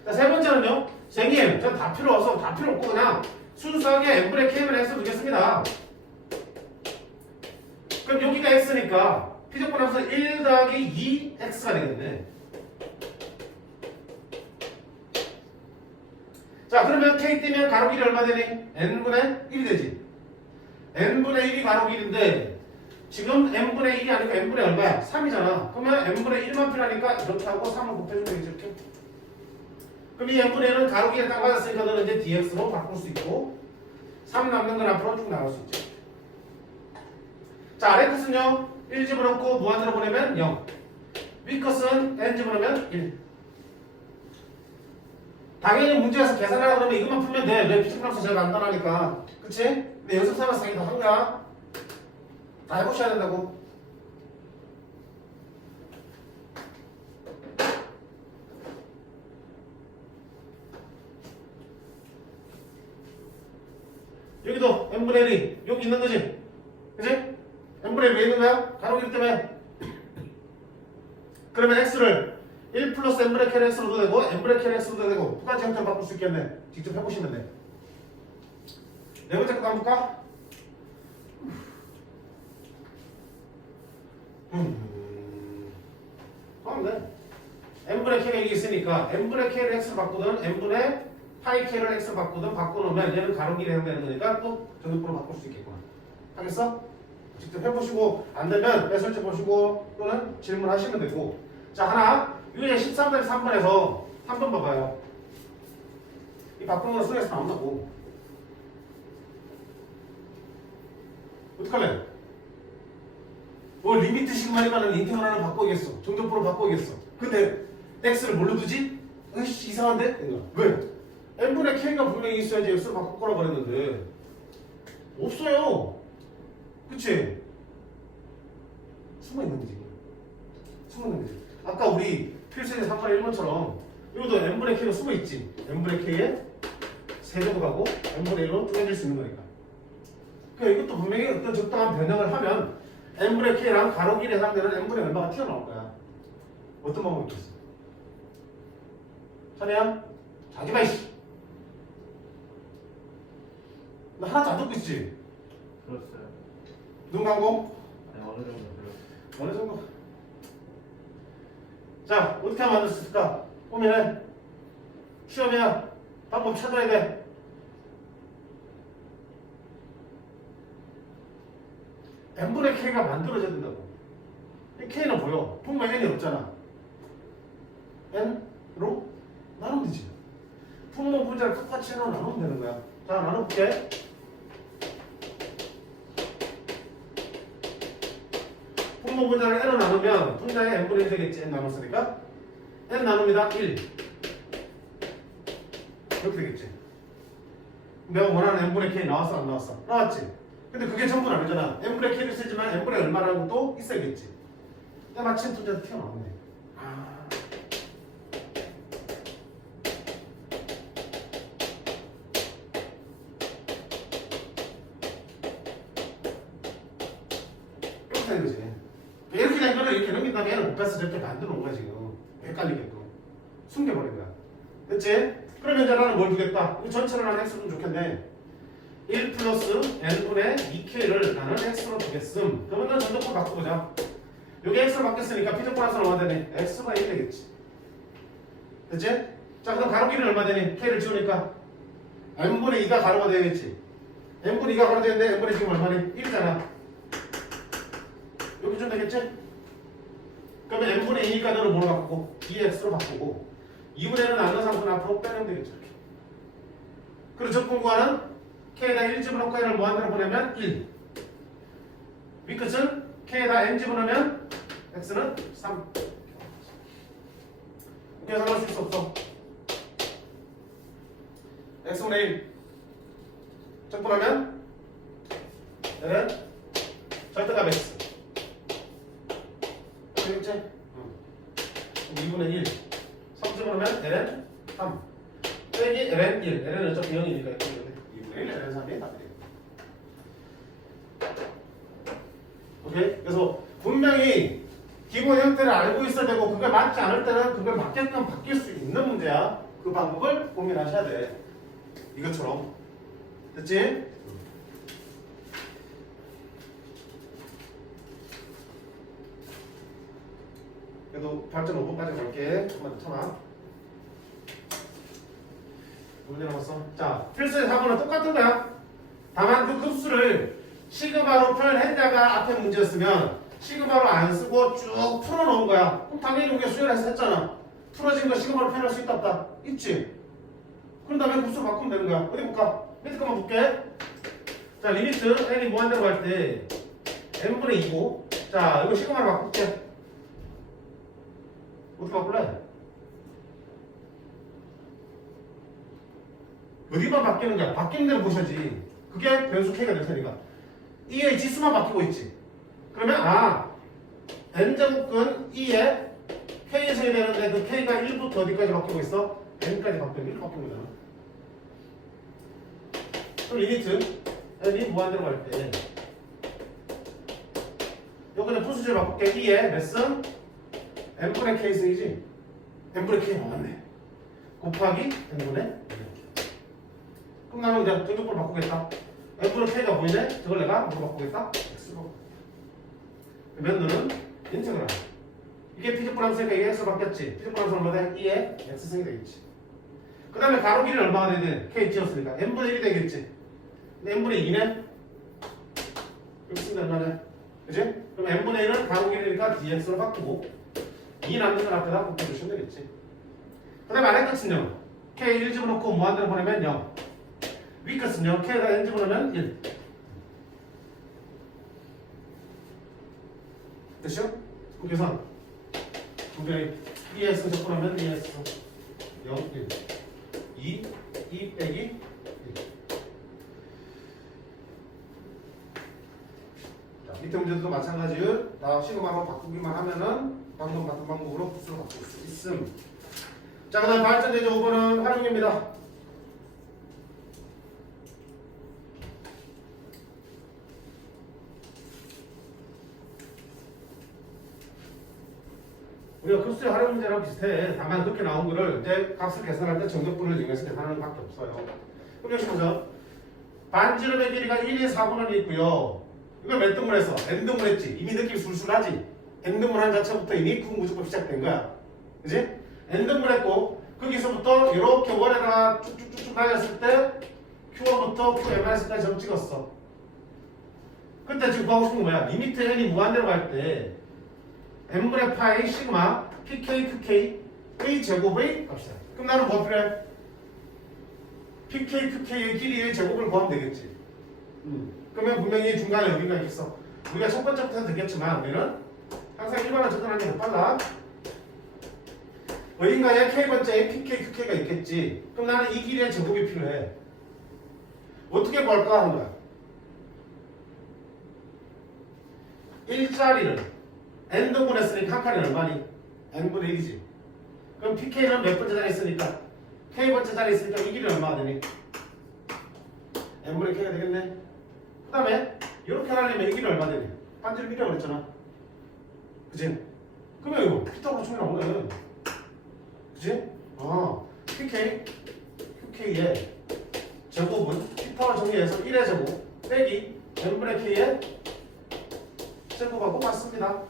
자, 세 번째는요. 선생님, 전 다 필요 없어. 다 필요 없고 그냥 순수하게 n분의 k만 x 두겠습니다. 그럼 여기가 x니까 피적분 함수 1 더하기 2x가 되겠네. 자, 그러면 k 띄면 가로 길이 얼마 되니? n분의 1이 되지. n분의 1이 가로 길인데 지금 n분의 1이 아니고 n분의 얼마야? 3이잖아. 그러면 n분의 1만 필요하니까 이렇게 하고 3을 곱해주면 되겠지. 이렇게. 그럼 이 n분의 1은 가로 길에 딱 맞았으니까 너는 이제 dx로 바꿀 수 있고 3 남는 건 앞으로 쭉 나갈 수 있죠. 자, 아래 끝은요 1 집어넣고 무한대로 보내면 0. 위 끝은 n 집어넣으면 1. 당연히 문제에서 계산하라 그러면 이것만 풀면 돼. 왜 피직함수 제일 간단하니까. 그치? 근데 연습 삼아서 이게 더 한가? 다 해보셔야 된다고. 여기도 n분의 1이 여기 있는 거지. 그치? n분의 1이 왜 있는 거야? 가로길 때문에. 그러면 x를 1 플러스 n분의 k를 x로도 되고 n분의 k를 x로도 되고 두 가지 형태로 바꿀 수 있겠네. 직접 해보시면 돼. 네 번째 거 한번 볼까? 하면 돼. n분의 k가 여기 있으니까 n분의 k를 x로 바꾸든 n분의 파이 k를 x로 바꾸든 바꿔놓으면 얘는 가로길에 해당되는 거니까 또 전등부로 바꿀 수 있겠구나. 하겠어? 직접 해보시고 안 되면 해설지 보시고 또는 질문하시면 되고. 자, 하나 유제 13-3번에서 한 번 봐봐요. 이 바꾸는 건 수능에서 나온다고. 어떡할래? 뭐 리미트 시그마니까는 인테그랄을 바꿔야겠어. 정적부로 바꿔야겠어. 근데 x를 뭘로 두지? 으이씨 이상한데? 왜? n분의 k가 분명히 있어야지 x를 바꿔 거라 그랬는데 없어요. 그치? 숨어있는 거지. 숨어있는 거지. 아까 우리 필수의 3분의 1번처럼 이것도 n분의 k가 숨어있지. n분의 k에 세제곱 하고 n분의 1로 쪼개질 수 있는 거니까. 그러니까 이것도 분명히 어떤 적당한 변형을 하면 n분의 k랑 가로길에 해당되는 n분의 얼마가 튀어나올 거야. 어떤 방법이 있겠어? 찬이야? 자기 봐 이씨. 나 하나도 안 듣고 있지? 들었어요. 눈 감고? 아니 어느 정도 들었어요. 어느 정도? 자, 어떻게 하면 만들 수 있을까? 고민해. 시험이야. 방법 찾아야 돼. n분의 k가 만들어져야 된다고. 이 k는 보여. 분명 n이 없잖아. n로 나누면 되지. 분모 분자를 똑같이 n으로 나누면 되는 거야. 자, 나눠볼게. 분모 분자를 n으로 나누면 분자에 n분의 1 되겠지. n 나눴으니까 n 나눕니다. 1 이렇게 되겠지. 내가 원하는 n분의 k 나왔어 안 나왔어? 나왔지. 근데 그게 전부는 아니잖아. n분의 k를 쓰지만 n분의 얼마라는 것도 있어야겠지. 때마침 분자도 튀어나왔네. 이렇게 되는 거지. 이렇게 된 거를 이렇게 넘긴 다음에 얘는 곱해서 저렇게 만들어 놓은 거야 지금. 헷갈리게끔. 숨겨버린 거야. 됐지? 그러면 이제 나는 뭘 주겠다? 이 전체를 나는 x로 좀 좋겠네. 1 플러스 n분의 2k를 나는 x로 두겠음. 그러면 난 전적분 바꿔보자. 여기 x로 바뀌었으니까 피적분 함수는 얼마 되니? x가 1 되겠지. 됐지? 자, 그럼 가로 길이는 얼마 되니? k를 지우니까 n분의 2가 가로가 되겠지. n분의 2가 가로 되는데 n분의 지금 얼마니? 1이잖아. 여기 좀 되겠지? 그러면 n분의 2니까 너는 뭐로 바꾸고? dx로 바꾸고 2분의 1은 나눈 상수는 앞으로 빼면 되겠죠. 이렇게. 그리고 적분 구하는 k에다 1집을 넣고 n을 무한대로 보내면 1. 윗끝은 k에다 n집을 넣으면 x는 3. 계산할 수 있어 없어? x분의 1 적분하면 n은 절대값 x. 되겠지? 응. 2분의 1 3집을 넣으면 n은 3. 빼기 ln 1. ln은 어차피 0이니까 2분의 1 ln 3이 답이 돼요. 오케이? 그래서 분명히 기본 형태를 알고 있어야 되고 그게 맞지 않을 때는 그걸 맞게끔 바뀔 수 있는 문제야. 그 방법을 고민하셔야 돼. 이것처럼. 됐지? 그래도 발전 5분까지 갈게. 한번 더 참아. 문제 남았어. 자, 필수의 4번은 똑같은 거야. 다만 그 급수를 시그마로 표현했다가 앞에 문제였으면 시그마로 안 쓰고 쭉 풀어놓은 거야. 그럼 당연히 우리가 수열해서 했잖아. 풀어진 거 시그마로 표현할 수 있다 없다? 있지? 그런 다음에 급수로 바꾸면 되는 거야. 어디 볼까? 밑에 거만 볼게. 자, 리미트 n이 무한대로 갈 때 n분의 2고 자, 이거 시그마로 바꿀게. 어떻게 바꿀래? 어디만 바뀌는 거야? 바뀌는 데를 보셔야지. 그게 변수 k가 될 테니까. 이의 지수만 바뀌고 있지. 그러면 n제곱근 2에 k에 세야 되는데 그 k가 1부터 어디까지 바뀌고 있어? n까지 바뀌고 1 바뀐 거잖아. 그럼 리미트 n이 무한대로 갈 때 요거는 분수질 바꿀게. 2에 몇 승? n분의 k 승이지? n분의 k 맞네. 곱하기 n분의 2. 그럼 나는 그냥 등급으로 바꾸겠다. n분의 k가 보이네? 저걸 내가 뭐로 바꾸겠다? x로. 그러면 너는 인tegral. 이게 피직분 함수니까 이게 x로 바뀌었지. 피직분 함수 얼마 돼? 2에 x승이 되겠지. 그 다음에 가로 길이는 얼마가 되냐? k 찌었으니까 n분의 1이 되겠지. 근데 n분의 2네? 이렇게 쓰면 얼마냐? 그치? 그럼 n분의 1은 가로 길이니까 dx로 바꾸고 2 남는 건 앞에다 곱해주시면 되겠지. 그 다음에 아래 끝은요. k 1 집어넣고 무한대로 보내면 0. 위 끝은요. k에다 n 집어넣으면 1. 됐죠? 그럼 계산. 분명히 2x 적분하면 2x 0, 1 2 빼기 1. 자, 밑에 문제도 마찬가지로 나 시그마로 바꾸기만 하면은 방금 같은 방법으로 부수로 바꿀 수 있음. 자, 그 다음 발전 예제 5번은 활용입니다. 우리가 급수의 활용 문제랑 비슷해. 다만 그렇게 나온 거를 이제 값을 계산할 때 정적분을 이용해서 계산하는 것밖에 없어요. 그럼 여기 보자. 반지름의 길이가 1이 4분의 1이 있고요. 이거 몇 등분 했어? n등분 했지. 이미 느낌 술술하지? n등분 한 자체부터 이미 구무조건 시작된 거야. 그지? n등분 했고 거기서부터 이렇게 원에다가 쭉쭉쭉쭉 날렸을 때 Q1부터 Qn-까지 점 찍었어. 그때 지금 뭐 하고 싶은 거야? 리미트 n이 무한대로 갈 때 n분의 파이 시그마 pk qk a 제곱의 값이다. 그럼 나는 뭐 필요해? pk qk의 길이의 제곱을 구하면 되겠지. 그러면 분명히 중간에 어딘가 있어. 우리가 첫 번째부터는 듣겠지만 우리는 항상 일반화 접근하는 게 더 빨라. 어딘가에 k번째에 pk qk가 있겠지. 그럼 나는 이 길이의 제곱이 필요해. 어떻게 구할까 하는 거야. 1짜리를 n등분 했으니까 한 칸이 얼마니? n분의 1이지. 그럼 pk는 몇 번째 자리에 있으니까? k번째 자리에 있으니까 이 길이 얼마가 되니? n분의 k가 되겠네. 그 다음에 이렇게 하려면 이 길이 얼마 되니? 반지름 1이라고 그랬잖아. 그치? 그러면 이거 피타고라스 총이 나오네. 그치? pk, qk의 제곱은 피타고라스 정리해서 1의 제곱 빼기 n분의 k의 제곱하고 같습니다.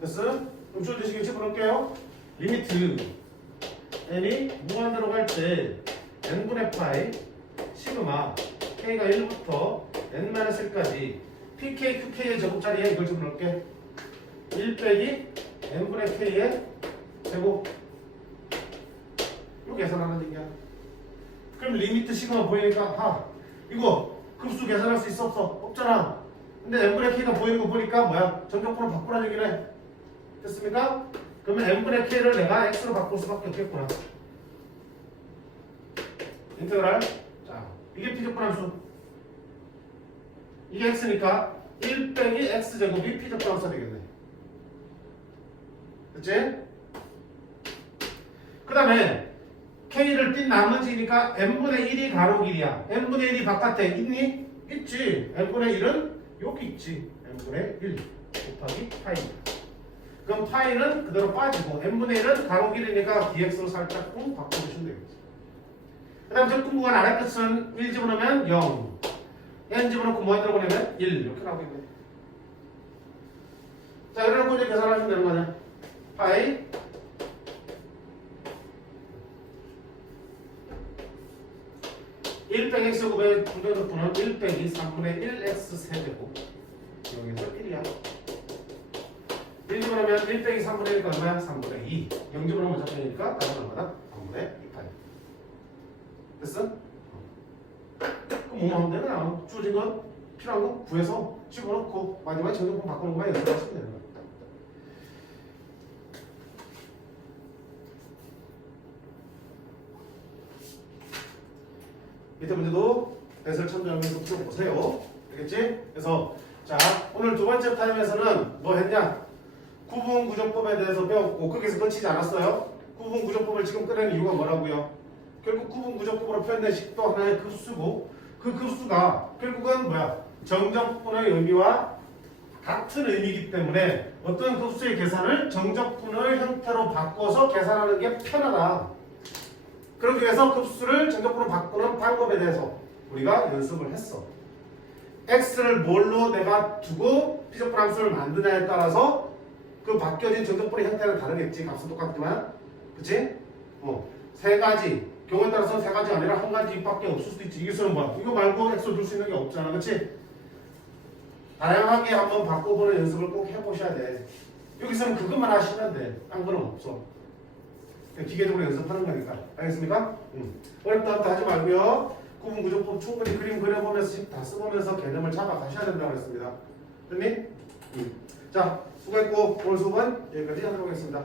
됐어? 그럼 줄여주시길 집어넣을게요. 리미트 n이 무한대로 갈 때 n분의 파이 시그마 k가 1부터 n-1까지 pk, qk의 제곱 자리에 이걸 집어넣을게. 1 빼기 n분의 k의 제곱. 이거 계산하는 얘기야. 그럼 리미트 시그마 보이니까 이거 급수 계산할 수 있어 없어? 없잖아. 근데 n분의 k가 보이는 거 보니까 뭐야? 전격분을 바꾸라는 얘기네. 됐습니까? 그러면 n분의 k를 내가 x로 바꿀 수밖에 없겠구나. 인테그랄. 자, 이게 피적분함수. 이게 x니까 1 빼기 x제곱이 피적분함수가 되겠네. 그치? 그 다음에 K를 띈 나머지니까 n분의 1이 가로 길이야. n분의 1이 바깥에 있니? 있지. n분의 1은 여기 있지. n분의 1 곱하기 파이. 그럼 파이는 그대로 빠지고 n분의 1은 가로 길이니까 dx로 살짝 바꿔주시면 되겠지. 그 다음 적분구간 아래 끝은 1 집어넣으면 0, n 집어넣고 뭐 들어보내면 1 이렇게 나오겠네. 자, 이래놓고 이제 계산하시면 되는 거 아니야. 파이 1 빼기 x 곱의 분배적분은 1 빼기 3분의 1x 세제곱 여기서 1이야. 1 집어넣으면 1 빼기 3분의 1가 얼마야? 3분의 2. 0 집어넣으면 적분이니까 다른 얼마다? 3분의 2파이. 됐어? 그럼 뭐만 하면 되나? 주어진 거 필요한 거 구해서 집어넣고 마지막에 정적분 바꾸는 것만 연습하시면 되는 거야. 밑에 문제도 배설 참조하면서 풀어보세요. 알겠지? 그래서 자 오늘 두 번째 타임에서는 뭐 했냐? 구분구조법에 대해서 배웠고 거기서 끝이지 않았어요. 구분구조법을 지금 꺼낸 이유가 뭐라고요? 결국 구분구조법으로 표현된 식도 하나의 급수고 그 급수가 결국은 뭐야? 정적분의 의미와 같은 의미이기 때문에 어떤 급수의 계산을 정적분의 형태로 바꿔서 계산하는 게 편하다. 그러기 위해서 급수를 정적분으로 바꾸는 방법에 대해서 우리가 연습을 했어. x를 뭘로 내가 두고 피적분 함수를 만드냐에 따라서 그 바뀌어진 정적분의 형태는 다르겠지. 값은 똑같지만, 그치? 세 가지 경우에 따라서 세 가지 아니라 한 가지밖에 없을 수도 있지. 이것은 뭐야? 이거 말고 x를 둘 수 있는 게 없잖아, 그치? 다양하게 한번 바꿔보는 연습을 꼭 해보셔야 돼. 여기서는 그것만 하시면 돼. 딴 거는 없어. 기계적으로 연습하는 거니까. 알겠습니까? 어렵다 하지 말고요. 구분구조법 충분히 그림 그려보면서 다 써보면서 개념을 잡아가셔야 된다고 했습니다. 됐니? 자, 수고했고 오늘 수업은 여기까지 하도록 하겠습니다.